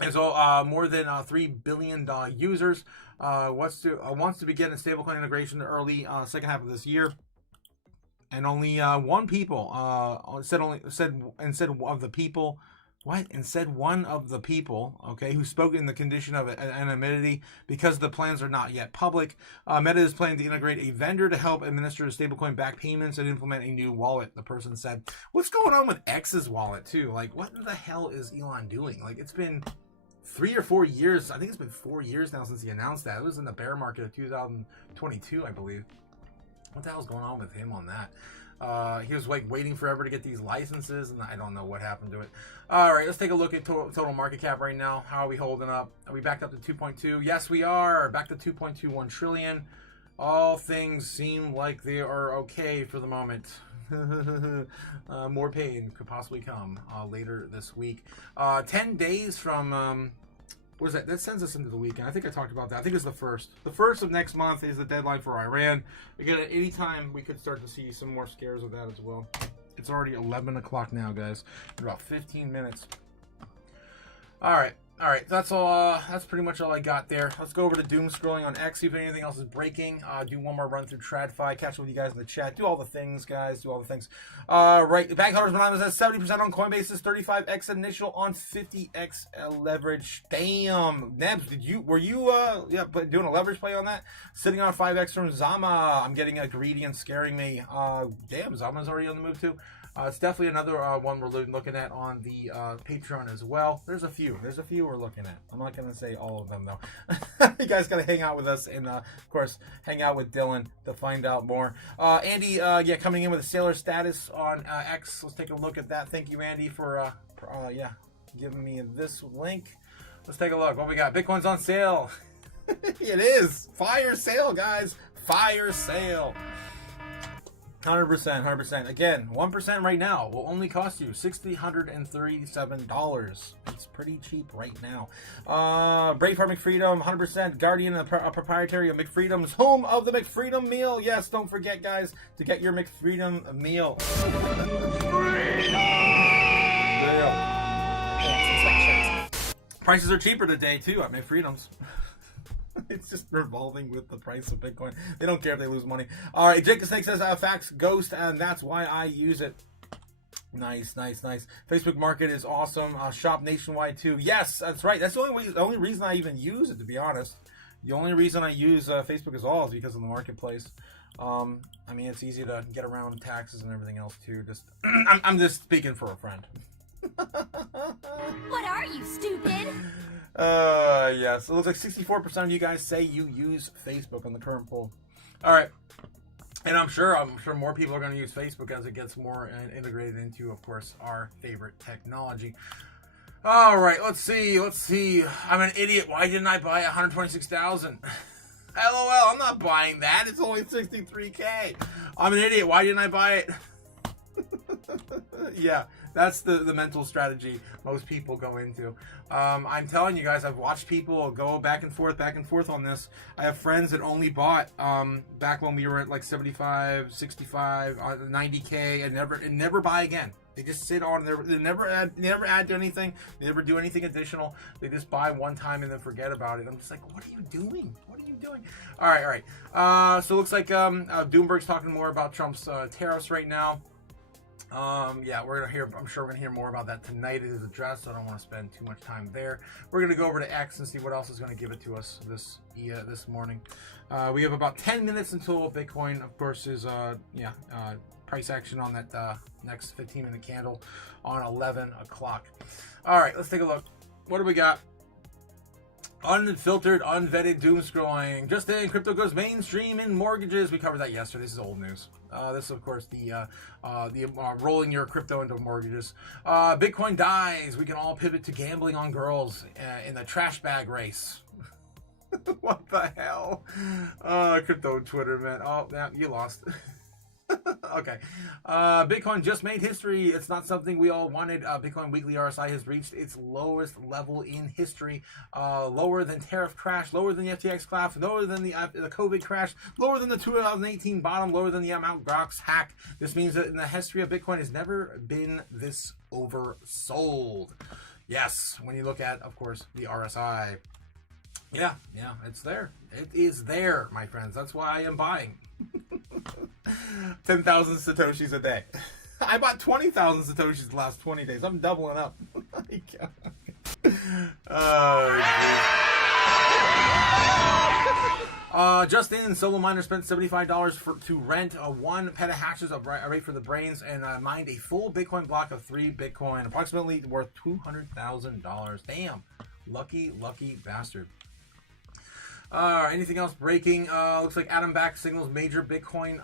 as more than 3 billion users, wants to begin a stablecoin integration early second half of this year. And only one of the people, okay, who spoke in the condition of anonymity because the plans are not yet public. Meta is planning to integrate a vendor to help administer stablecoin back payments and implement a new wallet, the person said. What's going on with X's wallet, too? Like, what the hell is Elon doing? Like, it's been 3 or 4 years. I think it's been 4 years now since he announced that. It was in the bear market of 2022, I believe. What the hell's going on with him on that? He was like waiting forever to get these licenses, and I don't know what happened to it. All right, let's take a look at total market cap right now. How are we holding up? Are we backed up to 2.2? Yes, we are. Back to 2.21 trillion. All things seem like they are okay for the moment. More pain could possibly come later this week. 10 days from what is that? That sends us into the weekend. I think I talked about that. I think it's the first. The first of next month is the deadline for Iran. Again, at any time we could start to see some more scares of that as well. It's already 11 o'clock now, guys. In about 15 minutes. All right. That's all. That's pretty much all I got there. Let's go over to doom scrolling on X. See if anything else is breaking. Do one more run through TradFi. Catch up with you guys in the chat. Do all the things, guys. Do all the things. Right. Bank holders Anonymous has 70% on Coinbase's 35x initial on 50x leverage. Damn. Nebs, were you doing a leverage play on that? Sitting on 5x from Zama. I'm getting greedy and scaring me. Damn, Zama's already on the move too. It's definitely another one we're looking at on the Patreon as well. There's a few we're looking at. I'm not going to say all of them, though. You guys got to hang out with us and, of course, hang out with Dylan to find out more. Andy, coming in with a sailor status on X. Let's take a look at that. Thank you, Andy, for giving me this link. Let's take a look. What we got? Bitcoin's on sale. It is. Fire sale, guys. Fire sale. 100%. Again, 1% right now will only cost you $637. It's pretty cheap right now. Braveheart McFreedom, 100%. Guardian, a proprietary of McFreedom's home of the McFreedom meal. Yes, don't forget, guys, to get your McFreedom meal. Prices are cheaper today, too, at McFreedom's. It's just revolving with the price of Bitcoin. They don't care if they lose money. All right, Jake the Snake says, facts ghost, and that's why I use it. Nice. Facebook Market is awesome. Shop nationwide, too. Yes, that's right. That's the only reason I even use it, to be honest. The only reason I use Facebook is because of the marketplace. I mean, it's easy to get around taxes and everything else, too. Just I'm just speaking for a friend. What are you, stupid? Yes. It looks like 64% of you guys say you use Facebook on the current poll. All right. And I'm sure more people are going to use Facebook as it gets more integrated into, of course, our favorite technology. All right, let's see. I'm an idiot. Why didn't I buy 126,000? LOL, I'm not buying that. It's only 63K. I'm an idiot. Why didn't I buy it? Yeah, that's the mental strategy most people go into. I'm telling you guys, I've watched people go back and forth on this. I have friends that only bought back when we were at like 75, 65, 90K, and never buy again. They just sit on there. They never add to anything. They never do anything additional. They just buy one time and then forget about it. I'm just like, what are you doing? What are you doing? All right. So it looks like Doomberg's talking more about Trump's tariffs right now. Yeah, I'm sure we're gonna hear more about that tonight at his address, so I don't want to spend too much time there. We're gonna go over to X and see what else is gonna give it to us this morning. We have about 10 minutes until Bitcoin, of course, is price action on that next 15-minute candle on 11 o'clock. All right, let's take a look. What do we got? Unfiltered, unvetted doom scrolling. Just in, crypto goes mainstream in mortgages. We covered that yesterday. This is old news. This is, of course, the rolling your crypto into mortgages. Bitcoin dies. We can all pivot to gambling on girls in the trash bag race. What the hell? Crypto Twitter, man. Oh, yeah, you lost. Okay. Bitcoin just made history. It's not something we all wanted. Bitcoin weekly RSI has reached its lowest level in history. Lower than tariff crash, lower than the FTX collapse, lower than the COVID crash, lower than the 2018 bottom, lower than the Mt. Gox hack. This means that in the history of Bitcoin has never been this oversold. Yes, when you look at, of course, the RSI. Yeah, it's there. It is there, my friends. That's why I am buying. 10,000 Satoshis a day. I bought 20,000 Satoshis the last 20 days. I'm doubling up. Just in, solo miner spent $75 to rent 1 petahashes of rate for the brains and mined a full Bitcoin block of 3 Bitcoin, approximately worth $200,000. Damn. Lucky bastard. Anything else breaking? Looks like Adam Back signals major Bitcoin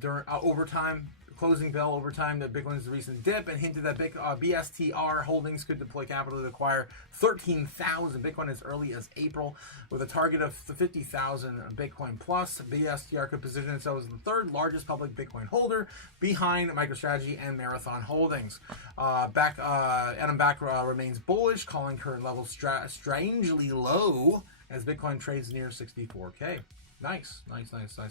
during overtime, closing bell overtime that Bitcoin's recent dip, and hinted that BSTR Holdings could deploy capital to acquire 13,000 Bitcoin as early as April, with a target of 50,000 Bitcoin plus. BSTR could position itself as the third largest public Bitcoin holder, behind MicroStrategy and Marathon Holdings. Adam Back remains bullish, calling current levels strangely low, as Bitcoin trades near 64K. Nice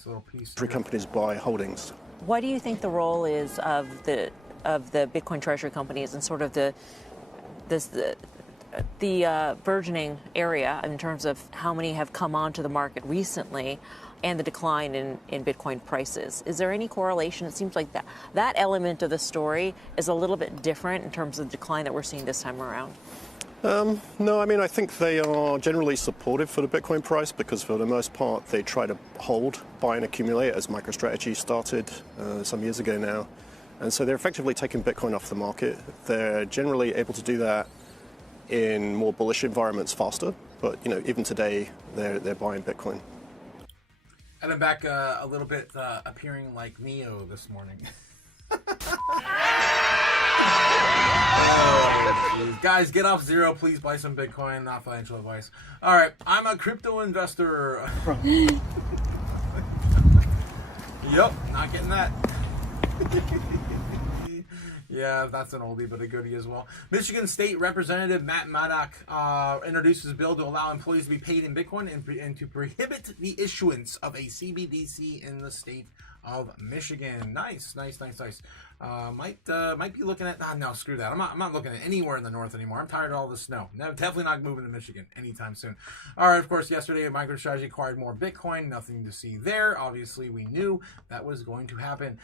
little piece. Treasury companies buy holdings. What do you think the role is of the Bitcoin treasury companies and sort of the burgeoning area in terms of how many have come onto the market recently and the decline in Bitcoin prices? Is there any correlation? It seems like that element of the story is a little bit different in terms of the decline that we're seeing this time around. No, I mean, I think they are generally supportive for the Bitcoin price because for the most part they try to hold, buy and accumulate, as MicroStrategy started some years ago now. And so they're effectively taking Bitcoin off the market. They're generally able to do that in more bullish environments faster. But, even today they're buying Bitcoin. And I'm back a little bit appearing like Neo this morning. Guys, get off zero. Please buy some Bitcoin. Not financial advice. All right, I'm a crypto investor. Yep, not getting that. Yeah, that's an oldie but a goodie as well. Michigan State Representative Matt Maddock introduces a bill to allow employees to be paid in Bitcoin and to prohibit the issuance of a CBDC in the state of Michigan. Nice. Might be looking at no, screw that. I'm not looking at anywhere in the north anymore. I'm tired of all the snow. Definitely not moving to Michigan anytime soon. All right, of course, yesterday MicroStrategy acquired more Bitcoin. Nothing to see there. Obviously, we knew that was going to happen.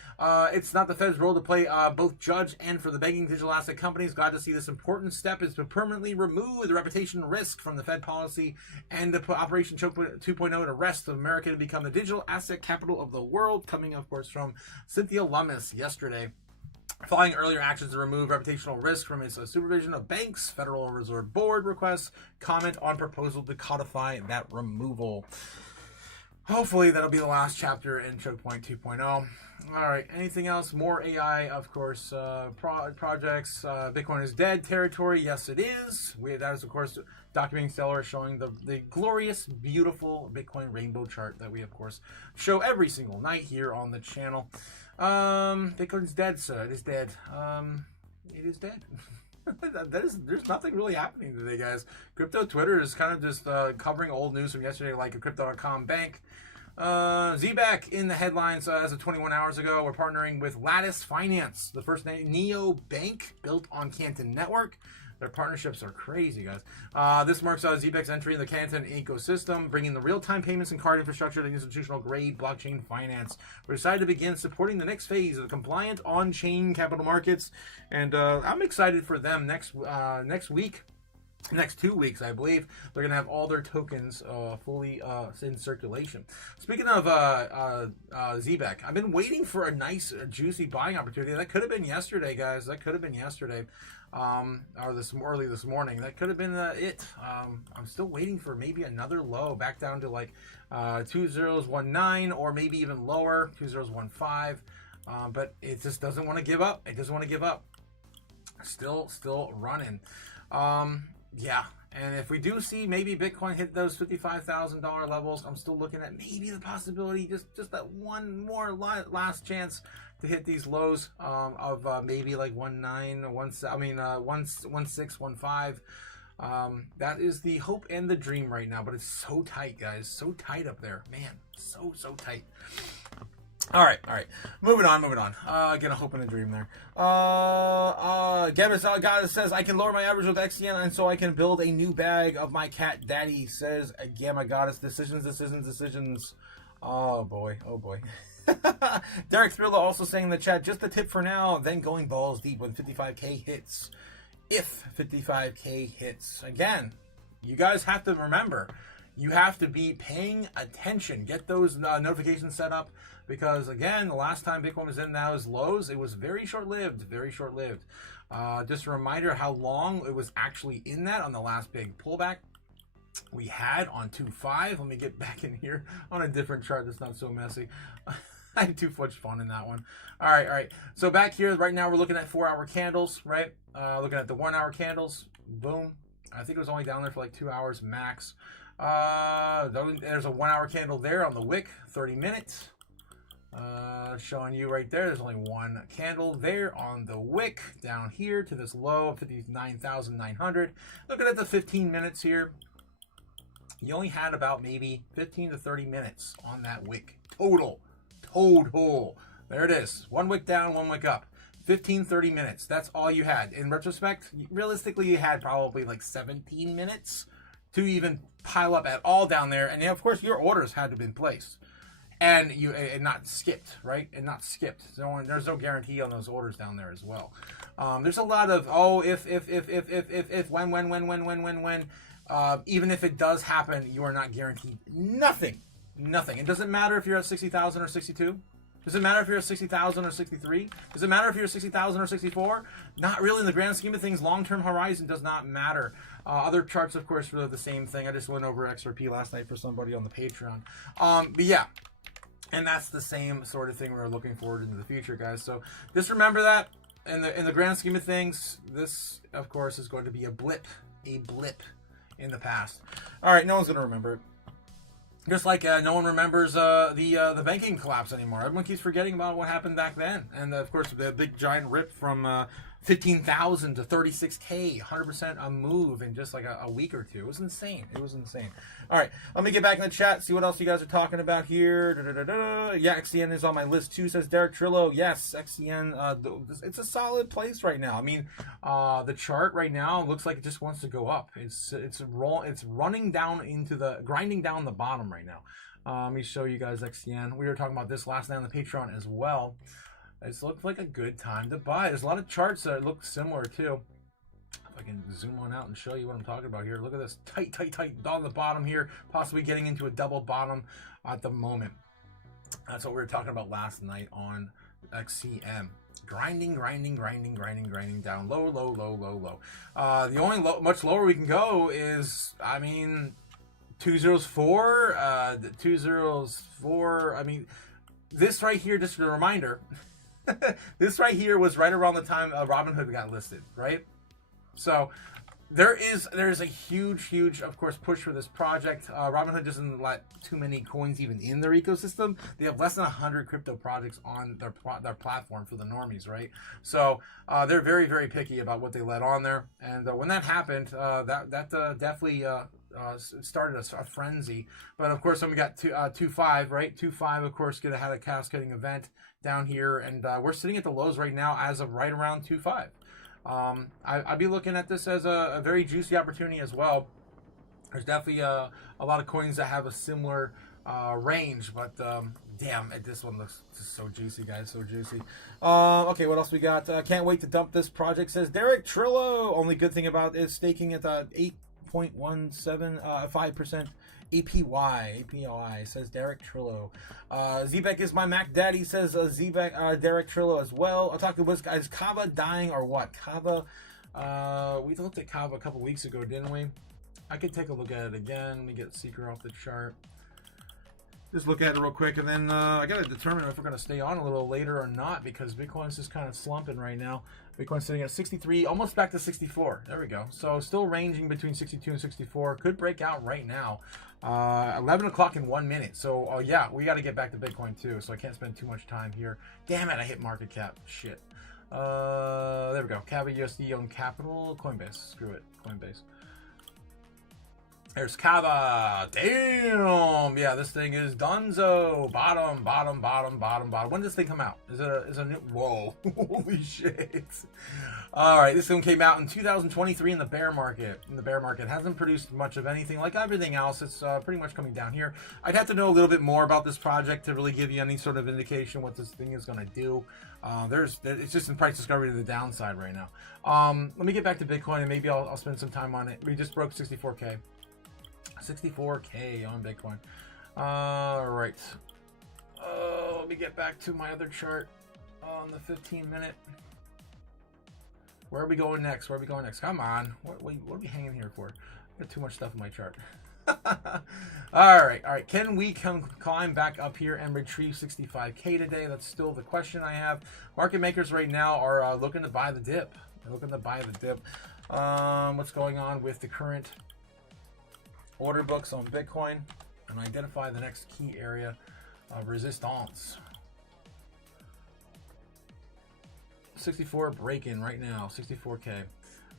It's not the Fed's role to play both judge and for the banking digital asset companies. Glad to see this important step is to permanently remove the reputation risk from the Fed policy and the Operation 2.0 to arrest America to become the digital asset capital of the world. Coming, of course, from Cynthia Lummis yesterday. Following earlier actions to remove reputational risk from its supervision of banks, Federal Reserve Board requests comment on proposal to codify that removal. hopefully that'll be the last chapter in Choke Point 2.0. All right, anything else? More AI, of course, projects. Bitcoin is dead territory. Yes, it is. That is, of course, documenting Stellar showing the glorious, beautiful Bitcoin rainbow chart that we, of course, show every single night here on the channel. Bitcoin's dead, sir. It is dead. It is dead. There's nothing really happening today, guys. Crypto Twitter is kind of just covering old news from yesterday, like a Crypto.com bank. ZBack in the headlines as of 21 hours ago. We're partnering with Lattice Finance, the first neo bank built on Canton Network. Their partnerships are crazy, guys. This marks ZBack's entry in the Canton ecosystem, bringing the real-time payments and card infrastructure to institutional-grade blockchain finance. We're excited to begin supporting the next phase of the compliant on-chain capital markets, and I'm excited for them next week. Next 2 weeks, I believe, they're going to have all their tokens fully in circulation. Speaking of ZBack, I've been waiting for a nice, juicy buying opportunity. That could have been yesterday, guys. That could have been yesterday. Or early this morning. That could have been it. I'm still waiting for maybe another low back down to like 2019 or maybe even lower, 2015. But it just doesn't want to give up. It doesn't want to give up. Still running. Yeah, and if we do see maybe Bitcoin hit those $55,000 levels, I'm still looking at maybe the possibility, just that one more last chance to hit these lows of maybe like 1615. That is the hope and the dream right now, but it's so tight, guys, so tight up there, man, so tight. All right. Moving on. Again, a hope and a dream there. Gabus God says, I can lower my average with XCN, and so I can build a new bag of my cat daddy, says Gamma Goddess. Decisions. Oh, boy. Derek Thrilla also saying in the chat, just a tip for now, then going balls deep when 55K hits. If 55K hits. Again, you guys have to remember, you have to be paying attention. Get those notifications set up. Because, again, the last time Bitcoin was in those lows, it was very short-lived. Just a reminder how long it was actually in that on the last big pullback we had on 2.5. Let me get back in here on a different chart that's not so messy. I had too much fun in that one. All right. So back here, right now, we're looking at 4-hour candles, right? Looking at the 1-hour candles. Boom. I think it was only down there for like 2 hours max. There's a 1-hour candle there on the wick, 30 minutes. Showing you right there, there's only one candle there on the wick down here to this low of 59,900. Looking at the 15 minutes here, you only had about maybe 15 to 30 minutes on that wick total. There it is, one wick down, one wick up, 15-30 minutes. That's all you had. In retrospect, realistically, you had probably like 17 minutes to even pile up at all down there, and of course your orders had to have been placed. And not skipped, right? There's no guarantee on those orders down there as well. There's a lot of if when. Even if it does happen, you are not guaranteed nothing. It doesn't matter if you're at 60,000 or 62. Does it matter if you're at 60,000 or 63? Does it matter if you're at 60,000 or 64? Not really in the grand scheme of things. Long-term horizon does not matter. Other charts, of course, were the same thing. I just went over XRP last night for somebody on the Patreon. But yeah. And that's the same sort of thing we're looking forward into the future, guys. So just remember that in the grand scheme of things, this, of course, is going to be a blip in the past. All right, no one's going to remember it. Just like no one remembers the banking collapse anymore. Everyone keeps forgetting about what happened back then. And, of course, the big giant rip from 15,000 to 36K, 100% a move in just like a week or two. It was insane. All right, let me get back in the chat, see what else you guys are talking about here. Yeah, XCN is on my list too, says Derek Trillo. Yes, XCN, it's a solid place right now. I mean, the chart right now looks like it just wants to go up. It's running down grinding down the bottom right now. Let me show you guys XCN. We were talking about this last night on the Patreon as well. It looks like a good time to buy. There's a lot of charts that look similar too. If I can zoom on out and show you what I'm talking about here. Look at this tight on the bottom here, possibly getting into a double bottom at the moment. That's what we were talking about last night on XCM. Grinding down, low. The only much lower we can go is, I mean, 204, the 204. I mean, this right here, just a reminder, this right here was right around the time Robinhood got listed, right? So there's a huge, of course, push for this project. Robinhood doesn't let too many coins even in their ecosystem. They have less than 100 crypto projects on their platform for the normies, right? So they're very picky about what they let on there. And when that happened, that definitely started a frenzy. But of course, then we got 2.5, right? 2.5, of course, had a cascading event down here, and we're sitting at the lows right now as of right around 2.5. I'd be looking at this as a very juicy opportunity as well. There's definitely a lot of coins that have a similar range, but damn, this one looks just so juicy, guys, so juicy. Okay, what else we got? Can't wait to dump this project, says Derek Trillo. Only good thing about it is staking at 8.175% APY, says Derek Trillo. Zebek is my Mac daddy, says Derek Trillo as well. Otaku was, is Kava dying or what? Kava, we looked at Kava a couple weeks ago, didn't we? I could take a look at it again. Let me get Seeker off the chart. Just look at it real quick, and then I got to determine if we're going to stay on a little later or not, because Bitcoin's just kind of slumping right now. Bitcoin's sitting at 63, almost back to 64. There we go. So still ranging between 62 and 64. Could break out right now. 11 o'clock in 1 minute. So yeah, we got to get back to Bitcoin too. So I can't spend too much time here. Damn it, I hit market cap. Shit. There we go. Kava USD on Capital. Coinbase. Screw it. Coinbase. There's Kava. Damn. Yeah, this thing is Dunzo. Bottom. When does this thing come out? Is it a new? Whoa. Holy shit. All right, this one came out in 2023 in the bear market. Hasn't produced much of anything. Like everything else, it's pretty much coming down here. I'd have to know a little bit more about this project to really give you any sort of indication what this thing is going to do. It's just in price discovery to the downside right now. Let me get back to Bitcoin, and maybe I'll spend some time on it. We just broke 64K. 64K on Bitcoin. All right. Let me get back to my other chart on the 15-minute. Where are we going next? Come on. What are we hanging here for? I got too much stuff in my chart. All right. Can we climb back up here and retrieve 65K today? That's still the question I have. Market makers right now are looking to buy the dip. What's going on with the current order books on Bitcoin, and identify the next key area of resistance. 64 break-in right now, 64K.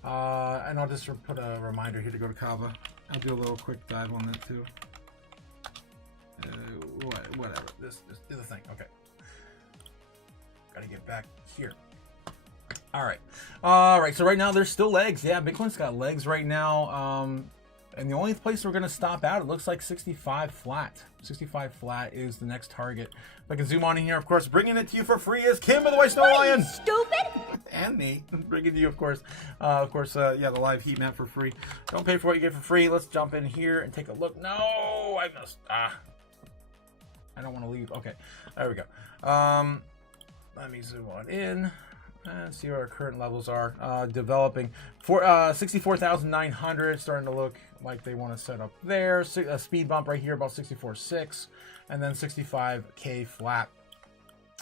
And I'll just put a reminder here to go to Kava. I'll do a little quick dive on that too. Whatever. This is the thing. Okay. Gotta get back here. All right. So right now there's still legs. Yeah, Bitcoin's got legs right now. And the only place we're going to stop out, it looks like 65 flat. 65 flat is the next target. If I can zoom on in here, of course, bringing it to you for free is Kim of the White Snow Lion. Stupid! And me. Bringing to you, of course, the live heat map for free. Don't pay for what you get for free. Let's jump in here and take a look. No, I must. I don't want to leave. Okay, there we go. Let me zoom on in. And see what our current levels are. Developing for 64,900, starting to look like they want to set up there. A speed bump right here, about 64.6, and then 65K flat.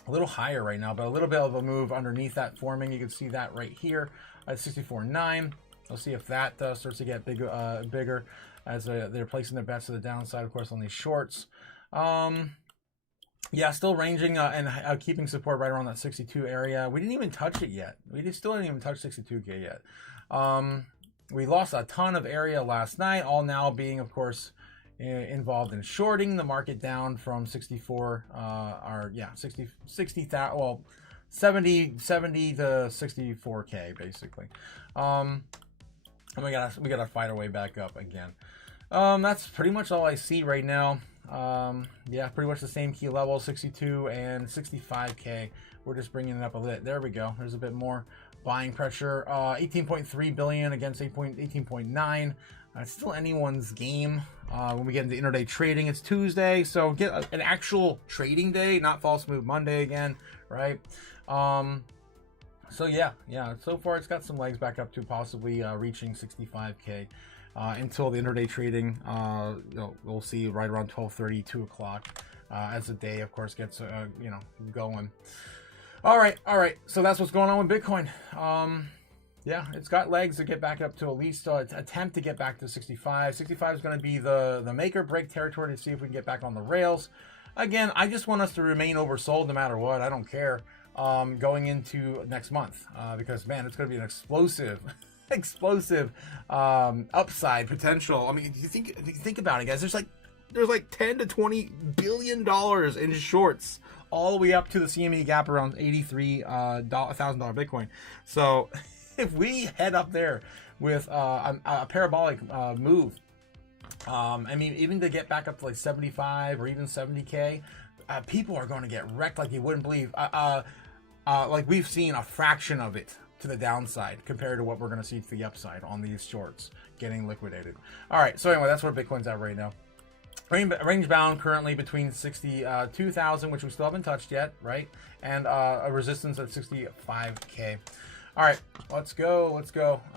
A little higher right now, but a little bit of a move underneath that forming. You can see that right here at 64.9. We'll see if that starts to get bigger as they're placing their bets to the downside, of course, on these shorts. Yeah, still ranging and keeping support right around that 62 area. We didn't even touch it yet. Still didn't even touch 62K yet. We lost a ton of area last night, all now being, of course, involved in shorting the market down from 64, 70 to 64K basically. And we gotta fight our way back up again. That's pretty much all I see right now. Yeah, pretty much the same key level, 62 and 65K. We're just bringing it up a bit. There we go. There's a bit more buying pressure. 18.3 billion against 18.9. It's still anyone's game. When we get into intraday trading, it's Tuesday, so get an actual trading day, not false move Monday again, right? So yeah. So far, it's got some legs back up to possibly reaching 65K. until the intraday trading. We'll see right around 12:30, 2 o'clock as the day, of course, gets going. All right. So that's what's going on with Bitcoin. Yeah, it's got legs to get back up to at least attempt to get back to 65. 65 is going to be the make or break territory to see if we can get back on the rails. Again, I just want us to remain oversold no matter what. I don't care going into next month because, man, it's going to be an explosive upside potential. I mean, if you think about it, guys, there's like 10 to 20 billion dollars in shorts all the way up to the CME gap around $83,000 Bitcoin. So if we head up there with a parabolic move, I mean, even to get back up to like 75 or even 70K, people are going to get wrecked like you wouldn't believe. Like we've seen a fraction of it to the downside compared to what we're going to see to the upside on these shorts getting liquidated. All right, so anyway, that's where Bitcoin's at right now. Range bound currently between 62,000, which we still haven't touched yet, right? And a resistance at 65K. All right, let's go.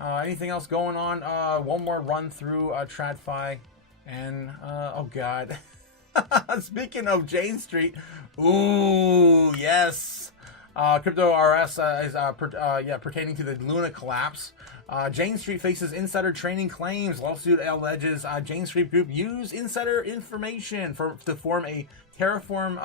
Anything else going on? One more run through TradFi. And, oh God. Speaking of Jane Street, ooh, yes. Crypto RS is pertaining to the Luna collapse. Jane Street faces insider trading claims. Lawsuit alleges Jane Street Group used insider information to form a Terraform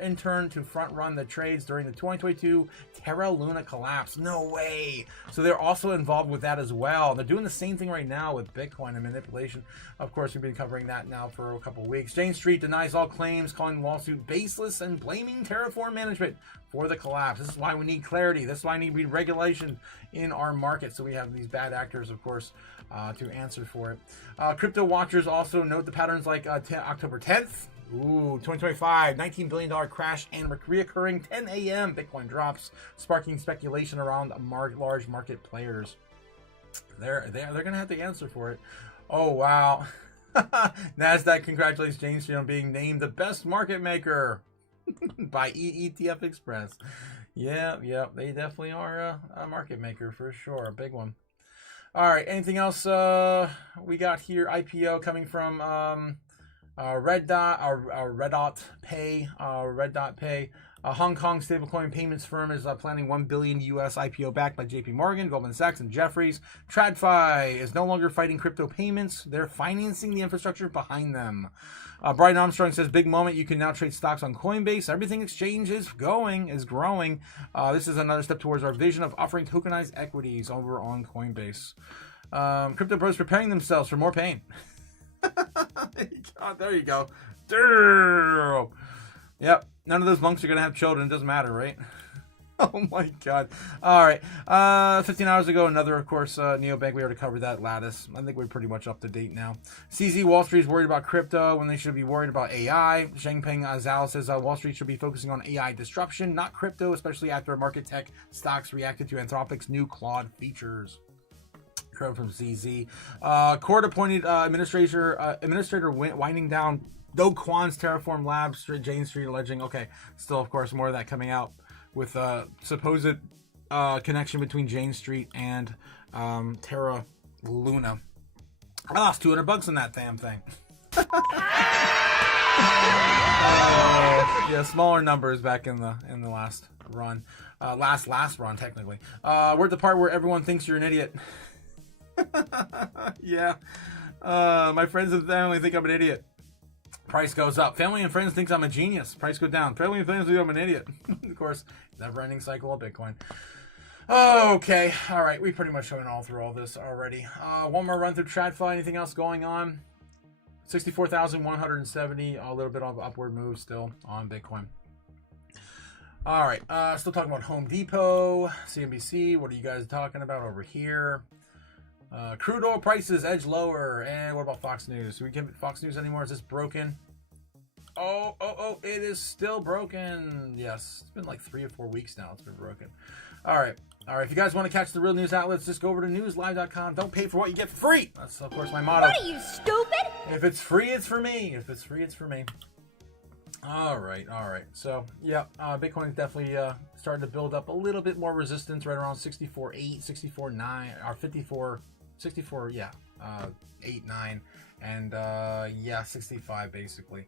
intern to front run the trades during the 2022 Terra Luna collapse. No way. So they're also involved with that as well. They're doing the same thing right now with Bitcoin and manipulation. Of course, we've been covering that now for a couple of weeks. Jane Street denies all claims, calling the lawsuit baseless and blaming Terraform management for the collapse. This is why we need clarity. This is why we need regulation in our market. So we have these bad actors, of course, to answer for it. Crypto watchers also note the patterns like October 10th. Ooh, 2025, $19 billion crash and reoccurring 10 a.m. Bitcoin drops, sparking speculation around large market players. They're going to have to answer for it. Oh, wow. NASDAQ congratulates Jane Street on being named the best market maker by ETF Express. Yeah, they definitely are a market maker for sure. A big one. All right, anything else we got here? IPO coming from... Red Dot Pay. A Hong Kong stablecoin payments firm is planning $1 billion US IPO backed by JP Morgan, Goldman Sachs, and Jefferies. TradFi is no longer fighting crypto payments. They're financing the infrastructure behind them. Brian Armstrong says, big moment. You can now trade stocks on Coinbase. Everything exchange is growing. This is another step towards our vision of offering tokenized equities over on Coinbase. Crypto pros preparing themselves for more pain. There you go. Yep. None of those monks are going to have children. It doesn't matter, right? Oh, my God. All right. 15 hours ago, another, of course, neobank. We already covered that. Lattice. I think we're pretty much up to date now. CZ Wall Street is worried about crypto when they should be worried about AI. Zhangpeng Zhao says Wall Street should be focusing on AI disruption, not crypto, especially after market tech stocks reacted to Anthropic's new Claude features. From ZZ. Court-appointed administrator winding down Do Kwon's Terraform Labs, Jane Street alleging. Okay, still, of course, more of that coming out with supposed connection between Jane Street and Terra Luna. I lost $200 on that damn thing. Yeah, smaller numbers back in the last run. Last run, technically. We're at the part where everyone thinks you're an idiot. Yeah. My friends and family think I'm an idiot. Price goes up. Family and friends think I'm a genius. Price goes down. Family and friends think I'm an idiot. Of course, never-ending cycle of Bitcoin. Okay. All right. We pretty much went all through all this already. One more run through TradFi. Anything else going on? 64,170. A little bit of upward move still on Bitcoin. All right. Still talking about Home Depot, CNBC. What are you guys talking about over here? Crude oil prices edge lower. And what about Fox News? Do we get Fox News anymore? Is this broken? Oh, it is still broken. Yes, it's been like 3 or 4 weeks now. It's been broken. All right. If you guys want to catch the real news outlets, just go over to newslive.com. Don't pay for what you get for free. That's, of course, my motto. What are you, stupid? If it's free, it's for me. If it's free, it's for me. All right. So, yeah, Bitcoin is definitely starting to build up a little bit more resistance right around 64.8, 64.9, or 54. 64, yeah, 8, 9, and yeah, 65 basically.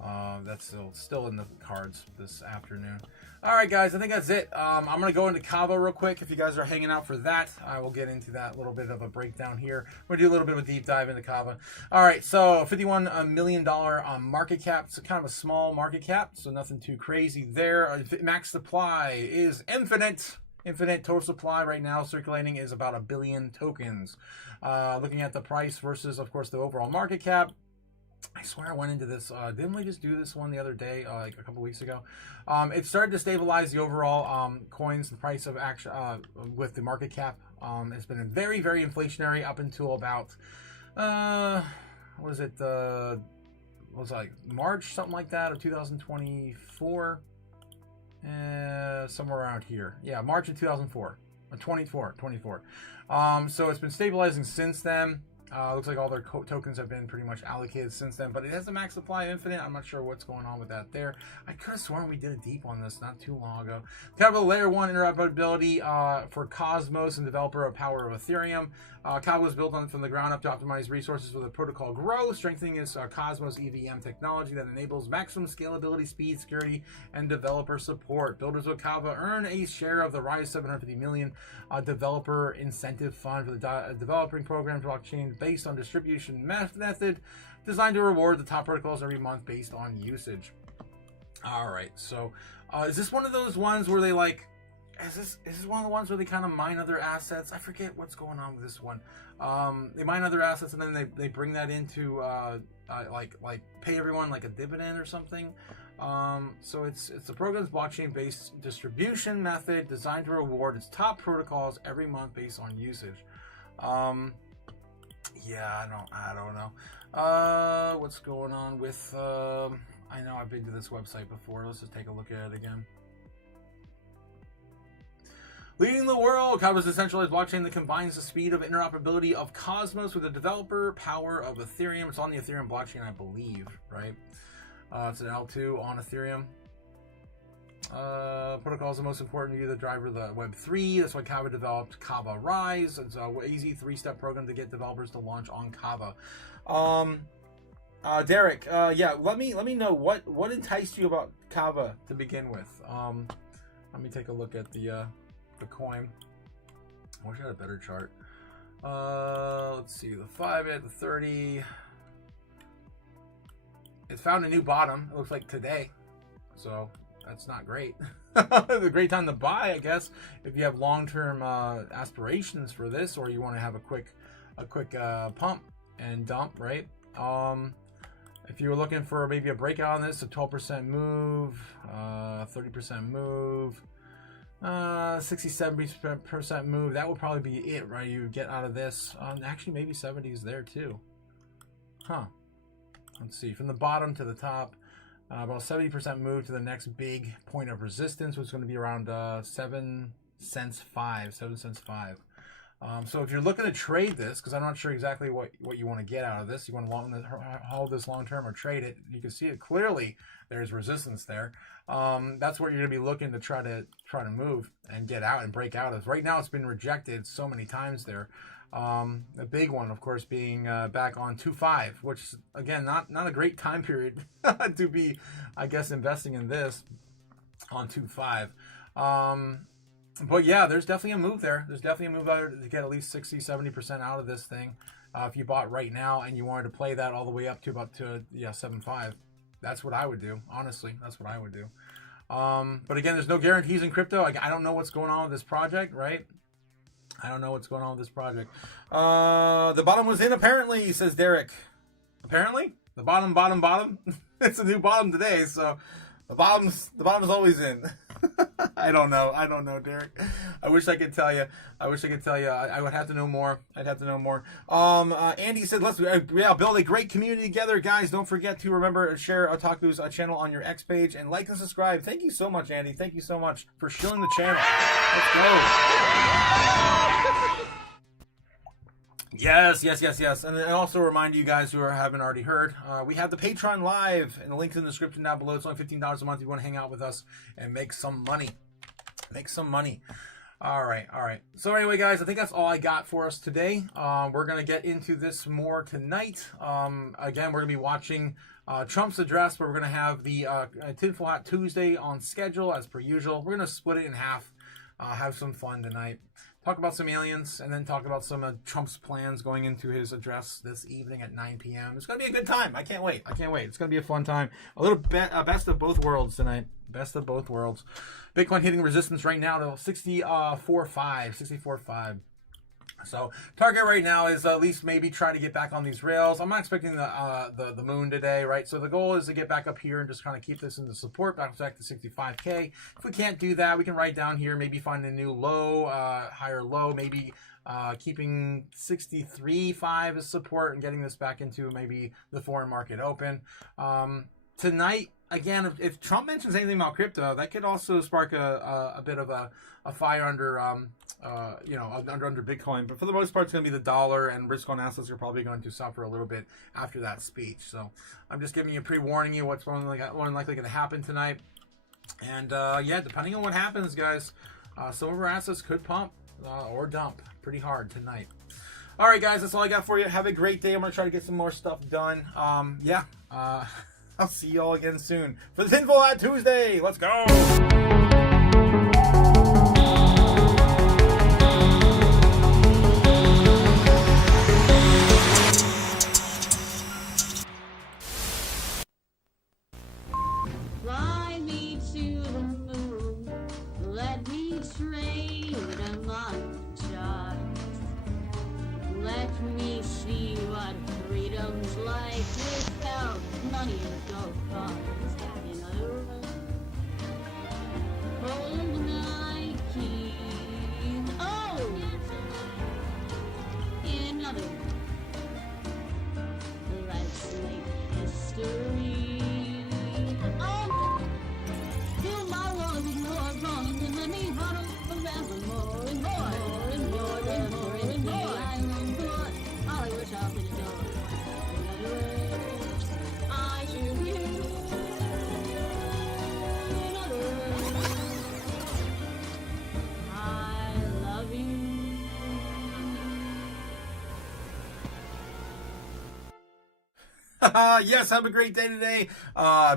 That's still in the cards this afternoon. All right, guys, I think that's it. I'm going to go into Kava real quick. If you guys are hanging out for that, I will get into that little bit of a breakdown here. We're going to do a little bit of a deep dive into Kava. All right, so $51 million market cap. It's kind of a small market cap, so nothing too crazy there. Max supply is infinite. Infinite total supply right now circulating is about 1 billion tokens. Looking at the price versus, of course, the overall market cap. I swear I went into this. Didn't we just do this one the other day, like a couple weeks ago? It started to stabilize the overall coins, the price of action with the market cap. It's been very, very inflationary up until about was it was like March, something like that, of 2024, somewhere around here. Yeah, March of 2004, 24. So it's been stabilizing since then. Looks like all their tokens have been pretty much allocated since then, but it has a max supply of infinite. I'm not sure what's going on with that there. I could have sworn we did a deep on this not too long ago. Kava layer 1 interoperability for Cosmos and developer of power of Ethereum. Kava was built from the ground up to optimize resources for the protocol growth, strengthening its Cosmos EVM technology that enables maximum scalability, speed, security, and developer support. Builders of Kava earn a share of the Rise 750 million developer incentive fund for the developing program blockchain based on distribution method designed to reward the top protocols every month based on usage. All right, so is this one of those ones where they like, is this one of the ones where they kind of mine other assets? I forget what's going on with this one. They mine other assets and then they bring that into like pay everyone like a dividend or something. So it's the program's blockchain-based distribution method designed to reward its top protocols every month based on usage. Yeah, I don't know. What's going on with? I know I've been to this website before. Let's just take a look at it again. Leading the world, Kava is a decentralized blockchain that combines the speed of interoperability of Cosmos with the developer power of Ethereum. It's on the Ethereum blockchain, I believe, right? It's an L2 on Ethereum. Protocol is the most important to you, the driver of the Web3. That's why Kava developed Kava Rise. It's an easy 3-step program to get developers to launch on Kava. Derek, yeah, let me know what enticed you about Kava to begin with. Let me take a look at the coin. I wish I had a better chart. Let's see, the 5 the 30. It's found a new bottom. It looks like today, so that's not great. It's a great time to buy, I guess, if you have long-term aspirations for this, or you want to have a quick pump and dump, right? If you were looking for maybe a breakout on this, a 12% move, 30% move, 60-70% move, that would probably be it, right? You would get out of this. Actually, maybe 70 is there too. Huh. Let's see, from the bottom to the top, about 70% move to the next big point of resistance, which is going to be around 7 cents 5. So if you're looking to trade this, because I'm not sure exactly what you want to get out of this, you want to hold this long term or trade it, you can see it clearly. There's resistance there. That's what you're going to be looking to try to move and get out and break out of. Right now, it's been rejected so many times there. A big one, of course, being back on 2.5, which again, not a great time period to be, I guess, investing in this on 2.5. But yeah, there's definitely a move there. There's definitely a move out to get at least 60-70% out of this thing. If you bought right now and you wanted to play that all the way up to about 7.5, that's what I would do. Honestly, that's what I would do. But again, there's no guarantees in crypto. I don't know what's going on with this project, right? I don't know what's going on with this project. The bottom was in, apparently, says Derek. Apparently? The bottom. It's a new bottom today, so the bottom's always in. I don't know, Derek. I wish I could tell you. I would have to know more. I'd have to know more. Andy said, let's build a great community together. Guys, don't forget to remember to share Otaku's channel on your X page and like and subscribe. Thank you so much, Andy. Thank you so much for shilling the channel. Let's go. Yes. And also remind you guys who haven't already heard, we have the Patreon Live, and the link's in the description down below. It's only $15 a month if you want to hang out with us and make some money. All right. So anyway, guys, I think that's all I got for us today. We're going to get into this more tonight. Again, we're going to be watching Trump's address, where we're going to have the Tinfoil Hat Tuesday on schedule, as per usual. We're going to split it in half, have some fun tonight. Talk about some aliens, and then talk about some of Trump's plans going into his address this evening at 9 p.m. It's going to be a good time. I can't wait. It's going to be a fun time. A little best of both worlds tonight. Best of both worlds. Bitcoin hitting resistance right now to 64.5. So target right now is at least maybe try to get back on these rails. I'm not expecting the moon today, right? So the goal is to get back up here and just kind of keep this in the support, back to 65K. If we can't do that, we can write down here, maybe find a new low, higher low, maybe keeping 63.5 as support and getting this back into maybe the foreign market open. Tonight, again, if Trump mentions anything about crypto, that could also spark a bit of a fire under under Bitcoin. But for the most part, it's going to be the dollar, and risk-on assets are probably going to suffer a little bit after that speech. So I'm just giving you, pre-warning you what's more than likely going to happen tonight. And yeah, depending on what happens, guys, some of our assets could pump or dump pretty hard tonight. All right, guys, that's all I got for you. Have a great day. I'm going to try to get some more stuff done. I'll see you all again soon for the Tinfoil Hat Tuesday. Let's go. Fly me to the moon, let me trade among the stars. Let me see what freedom's like without money and gold bars. In other words, hold my key. Oh! In other words, let's make history. Fill my walls with more wrongs and let me huddle forever more and more and more and more and more. I'm on board. Hollywood shop in the door. In other words, I choose you. In other words, I love you. Yes, have a great day today.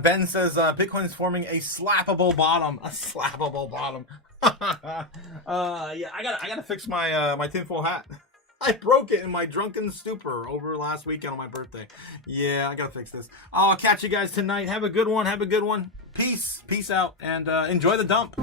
Ben says Bitcoin is forming a slappable bottom. A slappable bottom. Yeah, I gotta fix my my tinfoil hat. I broke it in my drunken stupor over last weekend on my birthday. Yeah, I gotta fix this. I'll catch you guys tonight. Have a good one. Have a good one. Peace out, and enjoy the dump.